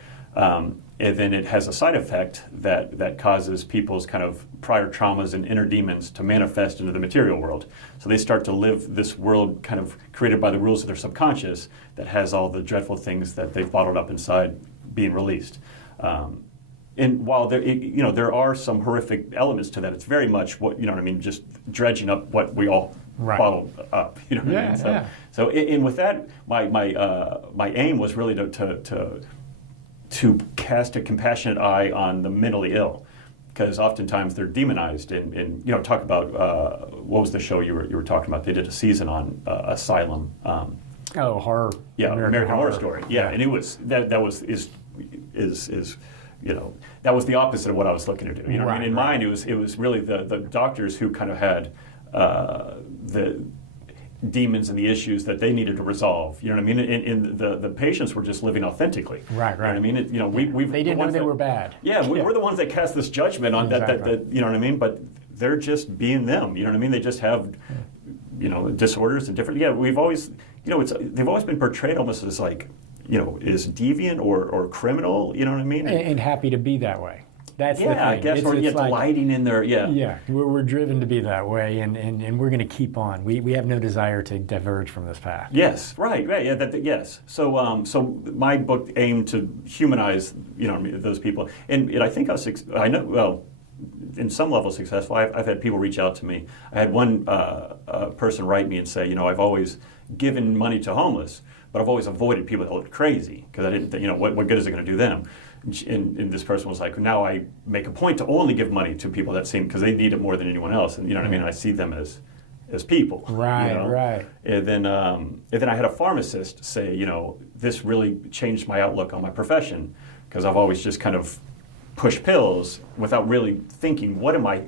And then it has a side effect that causes people's kind of prior traumas and inner demons to manifest into the material world. So they start to live this world kind of created by the rules of their subconscious that has all the dreadful things that they've bottled up inside being released. And while there are some horrific elements to that, it's very much what, just dredging up what we all bottled up. You know what I mean? So and with that, my aim was really to cast a compassionate eye on the mentally ill, because oftentimes they're demonized. And talk about what was the show you were talking about? They did a season on Asylum. Horror. Yeah, American Horror Story. Yeah, and it was that was that was the opposite of what I was looking to do. You know what I mean? In mine, it was really the doctors who kind of had the demons and the issues that they needed to resolve. You know what I mean? And the patients were just living authentically. Right. You know what I mean? They didn't know they were bad. Yeah, we're the ones that cast this judgment on that. You know what I mean? But they're just being them. You know what I mean? They just have disorders and different. Yeah, we've always they've always been portrayed almost as like is deviant or criminal. You know what I mean? And happy to be that way. That's the thing. I guess, or delighting in their, Yeah, we're driven to be that way, and we're going to keep on. We have no desire to diverge from this path. Yes, right, yeah, yes. So my book aimed to humanize, those people, and I think in some level successful. I've had people reach out to me. I had one person write me and say, I've always given money to homeless, but I've always avoided people that look crazy, because I didn't, what good is it going to do them? And this person was like, now I make a point to only give money to people that seem, because they need it more than anyone else, and what I mean. I see them as people. Right. And then I had a pharmacist say, this really changed my outlook on my profession, because I've always just kind of pushed pills without really thinking, what am I?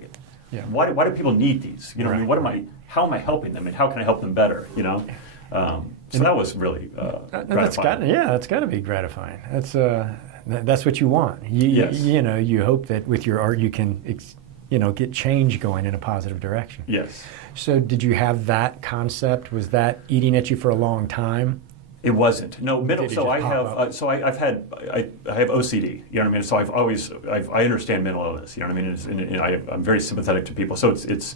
Yeah. Why do people need these? What I mean? How am I helping them, and how can I help them better? So that was really gratifying. That's got to be gratifying. That's what you want. You hope that with your art you can, get change going in a positive direction. Yes. So did you have that concept? Was that eating at you for a long time? It wasn't. No, So I have. I have OCD. You know what I mean. So I understand mental illness. You know what I mean. And I'm very sympathetic to people. So it's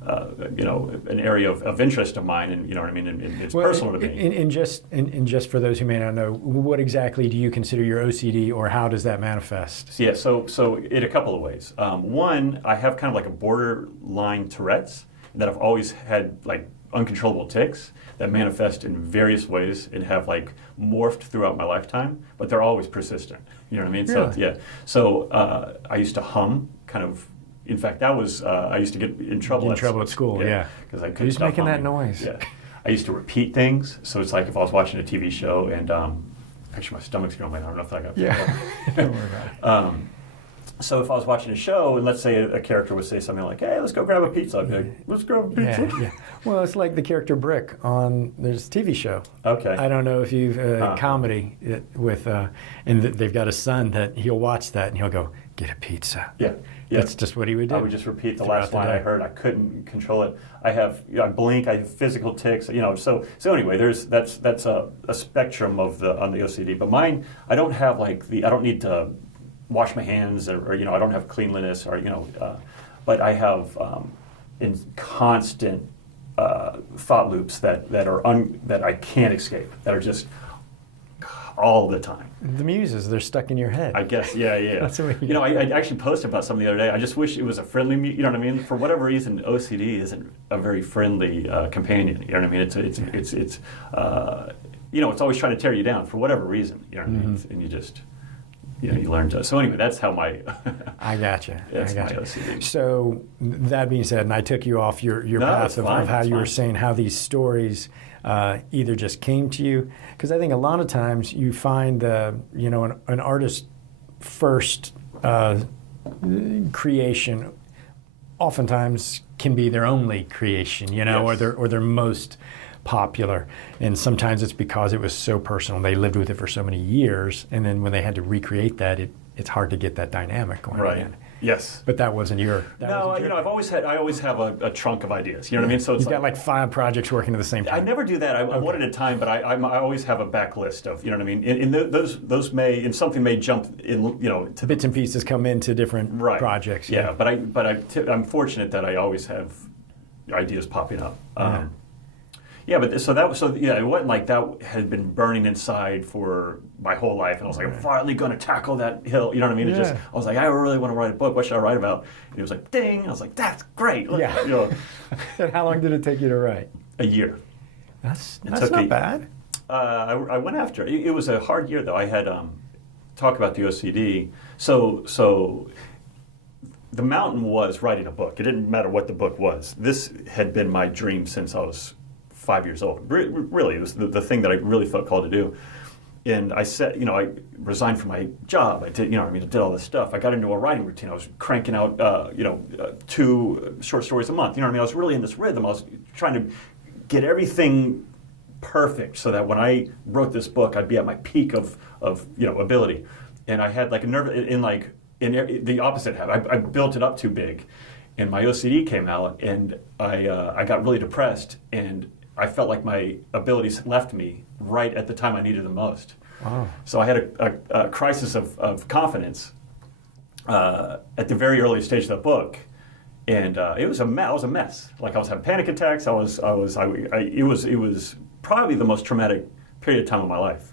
an area of interest of mine, and what I mean, and it's personal to me. And just for those who may not know, what exactly do you consider your OCD, or how does that manifest? Yeah, so in a couple of ways. One, I have kind of like a borderline Tourette's, that I've always had like uncontrollable tics that manifest in various ways and have like morphed throughout my lifetime, but they're always persistent. You know what I mean? Really? So yeah. So I used to hum kind of. In fact, that was I used to get in trouble. At school, yeah. Because I couldn't Who's stop making humming. that noise? Yeah. I used to repeat things. So it's like if I was watching a TV show and actually my stomach's grumbling. I don't know if I got. Yeah. Don't worry about it. So if I was watching a show, and let's say a character would say something like, "Hey, let's go grab a pizza," I'd be like, "Let's grab a pizza." Yeah. Well, it's like the character Brick on there's a TV show. Okay. I don't know if you've comedy with they've got a son that he'll watch that and he'll go get a pizza. Yeah. That's just what he would do. I would just repeat the throughout last the line day. I heard. I couldn't control it. I blink. I have physical tics. So anyway, that's a spectrum on the OCD. But mine, I don't have I don't need to wash my hands or I don't have cleanliness but I have in constant thought loops that I can't escape, that are just all the time. The muses, they're stuck in your head. I guess, yeah. That's what I actually posted about something the other day. I just wish it was a friendly, you know what I mean? For whatever reason, OCD isn't a very friendly companion. You know what I mean? It's always trying to tear you down for whatever reason. You know what I mean? And you just, you learn to. So anyway, that's how my. I gotcha. That's my OCD. So that being said, and I took you off your path of how you were saying how these stories either just came to you, because I think a lot of times you find an artist's first creation oftentimes can be their only creation, Yes. or their most popular, and sometimes it's because it was so personal. They lived with it for so many years, and then when they had to recreate that, it's hard to get that dynamic going Right. again. Yes. But that wasn't your. I always have a trunk of ideas. You know what I mean? So it's You've got like 5 projects working at the same time. I never do that. One at a time, but I always have a backlist of, you know what I mean? Those may something may jump in, to Bits and pieces come into different right. projects. Yeah, but I'm fortunate that I always have ideas popping up. It wasn't like that had been burning inside for my whole life, and I was like, I'm finally going to tackle that hill. You know what I mean? I was like, I really want to write a book. What should I write about? And it was like, ding! I was like, that's great. Yeah. And how long did it take you to write? A year. That's not bad. I went after it. It was a hard year, though. I had talk about the OCD. So the mountain was writing a book. It didn't matter what the book was. This had been my dream since I was 5 years old. Really, it was the thing that I really felt called to do. And I said, I resigned from my job. I did, I did all this stuff. I got into a writing routine. I was cranking out, 2 short stories a month. You know what I mean? I was really in this rhythm. I was trying to get everything perfect so that when I wrote this book, I'd be at my peak of ability. And I had like a nerve in the opposite half. I built it up too big, and my OCD came out, and I got really depressed, and I felt like my abilities left me right at the time I needed them most. Wow. So I had a crisis of confidence at the very early stage of the book, and it was a mess. I was a mess. Like I was having panic attacks. It was probably the most traumatic period of time of my life.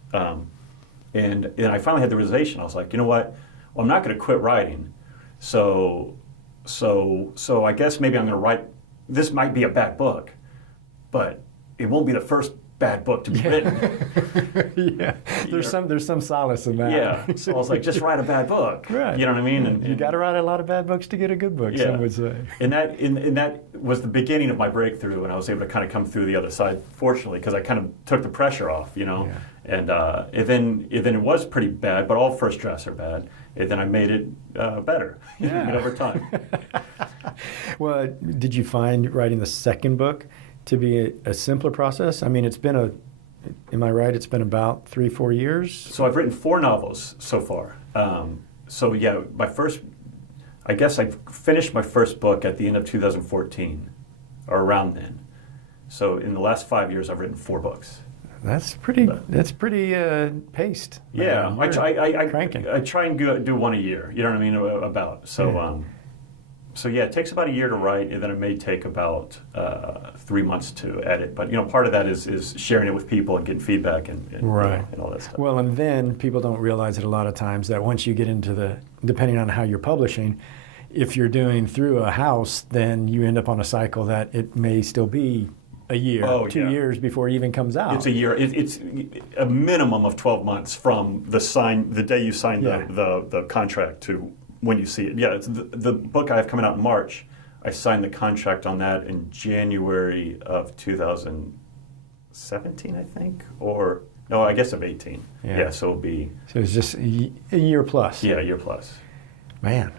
And I finally had the realization. I was like, you know what? Well, I'm not going to quit writing. So I guess maybe I'm going to write. This might be a bad book, but it won't be the first bad book to be written. Yeah, there's some solace in that. Yeah, so I was like, just write a bad book. Right. You know what I mean? And you got to write a lot of bad books to get a good book. Yeah. Some would say. And that was the beginning of my breakthrough, and I was able to kind of come through the other side, fortunately, because I kind of took the pressure off, Yeah. And then it was pretty bad, but all first drafts are bad. And then I made it better over time. Well, did you find writing the second book to be a simpler process? I mean, am I right? It's been about 3-4 years? So I've written 4 novels so far. I guess I finished my first book at the end of 2014, or around then. So in the last 5 years, I've written 4 books. That's pretty paced. Yeah, Man, you're cranking. I try and do one a year. You know what I mean? About so. Yeah. So yeah, it takes about a year to write, and then it may take about 3 months to edit. But part of that is sharing it with people and getting feedback and Right. And all that stuff. Well, and then people don't realize it a lot of times that once you get into depending on how you're publishing, if you're doing through a house, then you end up on a cycle that it may still be a year, 2 years before it even comes out. It's a year. It's a minimum of 12 months from the day you sign the contract to when you see it. Yeah, it's the book I have coming out in March. I signed the contract on that in January of 2017, I think, or no, I guess of 18. Yeah, so it'll be. So it's just a year plus. Yeah, a year plus. Man,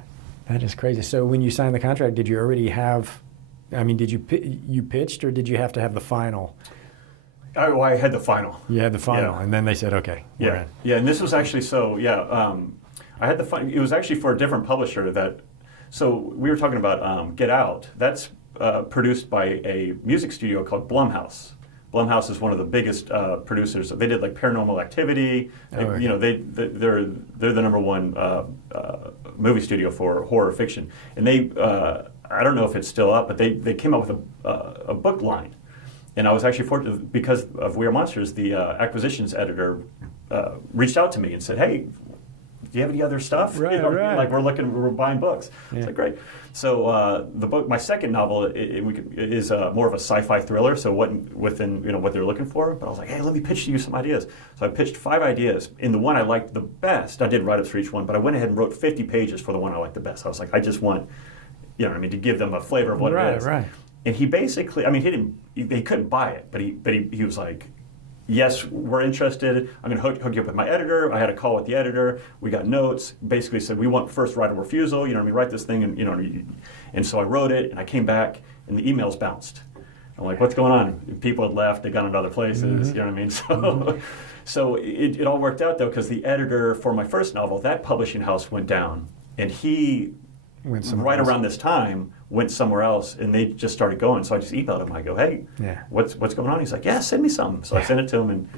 that is crazy. So when you signed the contract, did you already have? I mean, did you pitched, or did you have to have the final? I had the final. You had the final, Yeah. and then they said, "Okay, we're in." Yeah, and this was actually I had the final. It was actually for a different publisher. So we were talking about Get Out. That's produced by a music studio called Blumhouse. Blumhouse is one of the biggest producers. They did like Paranormal Activity. Okay. They're the number one movie studio for horror fiction. And they, I don't know if it's still up, but they came up with a book line. And I was actually fortunate because of We Are Monsters. The acquisitions editor reached out to me and said, "Hey, do you have any other stuff? Right. Like we're buying books." Yeah. It's like, great. So the book, my second novel, is more of a sci-fi thriller. So what within what they're looking for. But I was like, hey, let me pitch to you some ideas. So I pitched 5 ideas. In the one I liked the best, I did write-ups for each one, but I went ahead and wrote 50 pages for the one I liked the best. I was like, I just want, to give them a flavor of what it is. Right. And he basically, they couldn't buy it, but he was like, yes, we're interested. I'm going to hook you up with my editor. I had a call with the editor. We got notes. Basically said, we want first right of refusal. Write this thing. And so I wrote it, and I came back, and the emails bounced. I'm like, what's going on? People had left. They gone into other places. Mm-hmm. You know what I mean? So it all worked out, though, because the editor for my first novel, that publishing house went down. And he, around this time, went somewhere else, and they just started going. So I just emailed him. I go, hey, what's going on? He's like, yeah, send me something. So I sent it to him.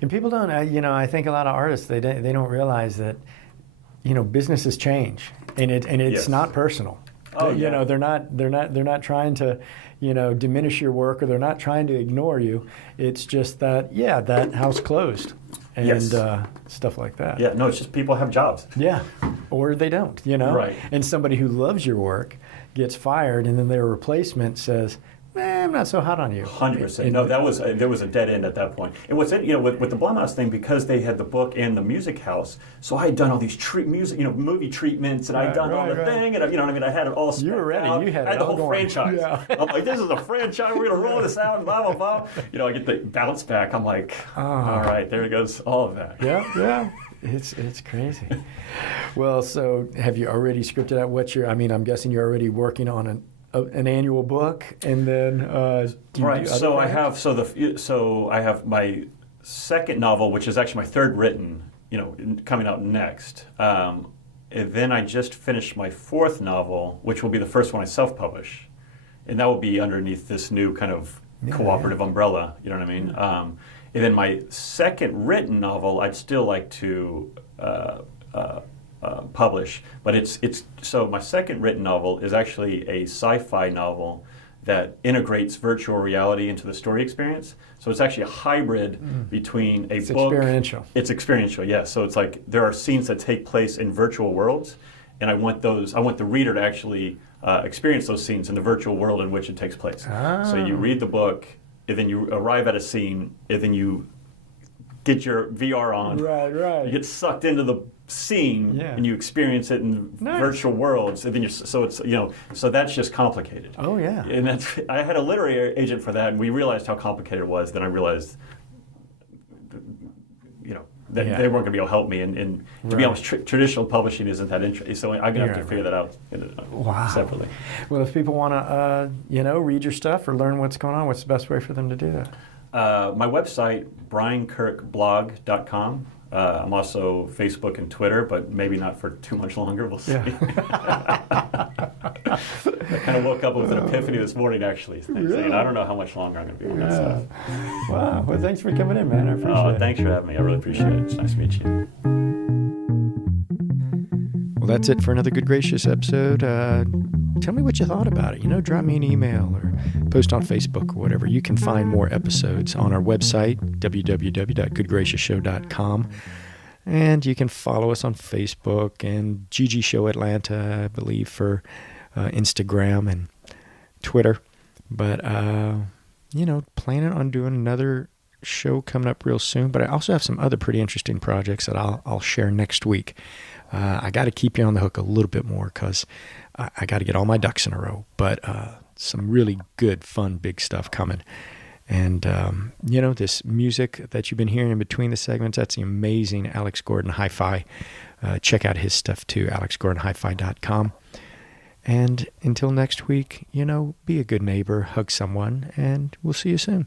And people don't, I think a lot of artists, they don't realize that, businesses change, and it's not personal. Oh, yeah. They're not trying to, diminish your work, or they're not trying to ignore you. It's just that, that house closed, and stuff like that. Yeah, no, it's just people have jobs. Yeah, or they don't, Right. And somebody who loves your work gets fired, and then their replacement says, I'm not so hot on you. 100%. No, there was a dead end at that point. And what's with the Blumhouse thing, because they had the book and the music house, so I had done all these movie treatments, and I'd done all the thing, and I had it all spec You were ready. out. You had I had it the all whole going. franchise. Yeah. I'm like, this is a franchise. We're gonna roll this out, and blah blah blah. I get the bounce back. I'm like, all right, there goes all of that. Yeah. It's crazy. Well, so have you already scripted out I'm guessing you're already working on an annual book, and then do you do So projects? I have my second novel, which is actually my third written, coming out next. And then I just finished my fourth novel, which will be the first one I self-publish, and that will be underneath this new kind of cooperative umbrella. You know what I mean? And then my second written novel, I'd still like to publish, but so my second written novel is actually a sci-fi novel that integrates virtual reality into the story experience. So it's actually a hybrid between a book. Experiential. It's experiential, yes. So it's like there are scenes that take place in virtual worlds, and I want the reader to actually experience those scenes in the virtual world in which it takes place. So you read the book, and then you arrive at a scene, and then you get your VR on. Right. You get sucked into the scene, and you experience it in virtual worlds, and then so that's just complicated. Oh yeah. And I had a literary agent for that, and we realized how complicated it was. Then I realized, that they weren't going to be able to help me, and to be honest, traditional publishing isn't that interesting. So I'm going to have to figure that out separately. Well, if people want to, read your stuff or learn what's going on, what's the best way for them to do that? My website, briankirkblog.com. I'm also Facebook and Twitter, but maybe not for too much longer. We'll see. I kind of woke up with an epiphany this morning, actually, saying I don't know how much longer I'm going to be on that stuff. Wow. Well, thanks for coming in, man. I appreciate it. Thanks for having me. I really appreciate it. It's nice to meet you. Well, that's it for another Good Gracious episode. Tell me what you thought about it. Drop me an email or post on Facebook or whatever. You can find more episodes on our website, www.goodgracioushow.com. And you can follow us on Facebook and GG Show Atlanta, I believe, for Instagram and Twitter. But, planning on doing another show coming up real soon. But I also have some other pretty interesting projects that I'll share next week. I got to keep you on the hook a little bit more because I got to get all my ducks in a row. But some really good, fun, big stuff coming. And, this music that you've been hearing in between the segments, that's the amazing Alex Gordon Hi-Fi. Check out his stuff too, alexgordonhifi.com. And until next week, be a good neighbor, hug someone, and we'll see you soon.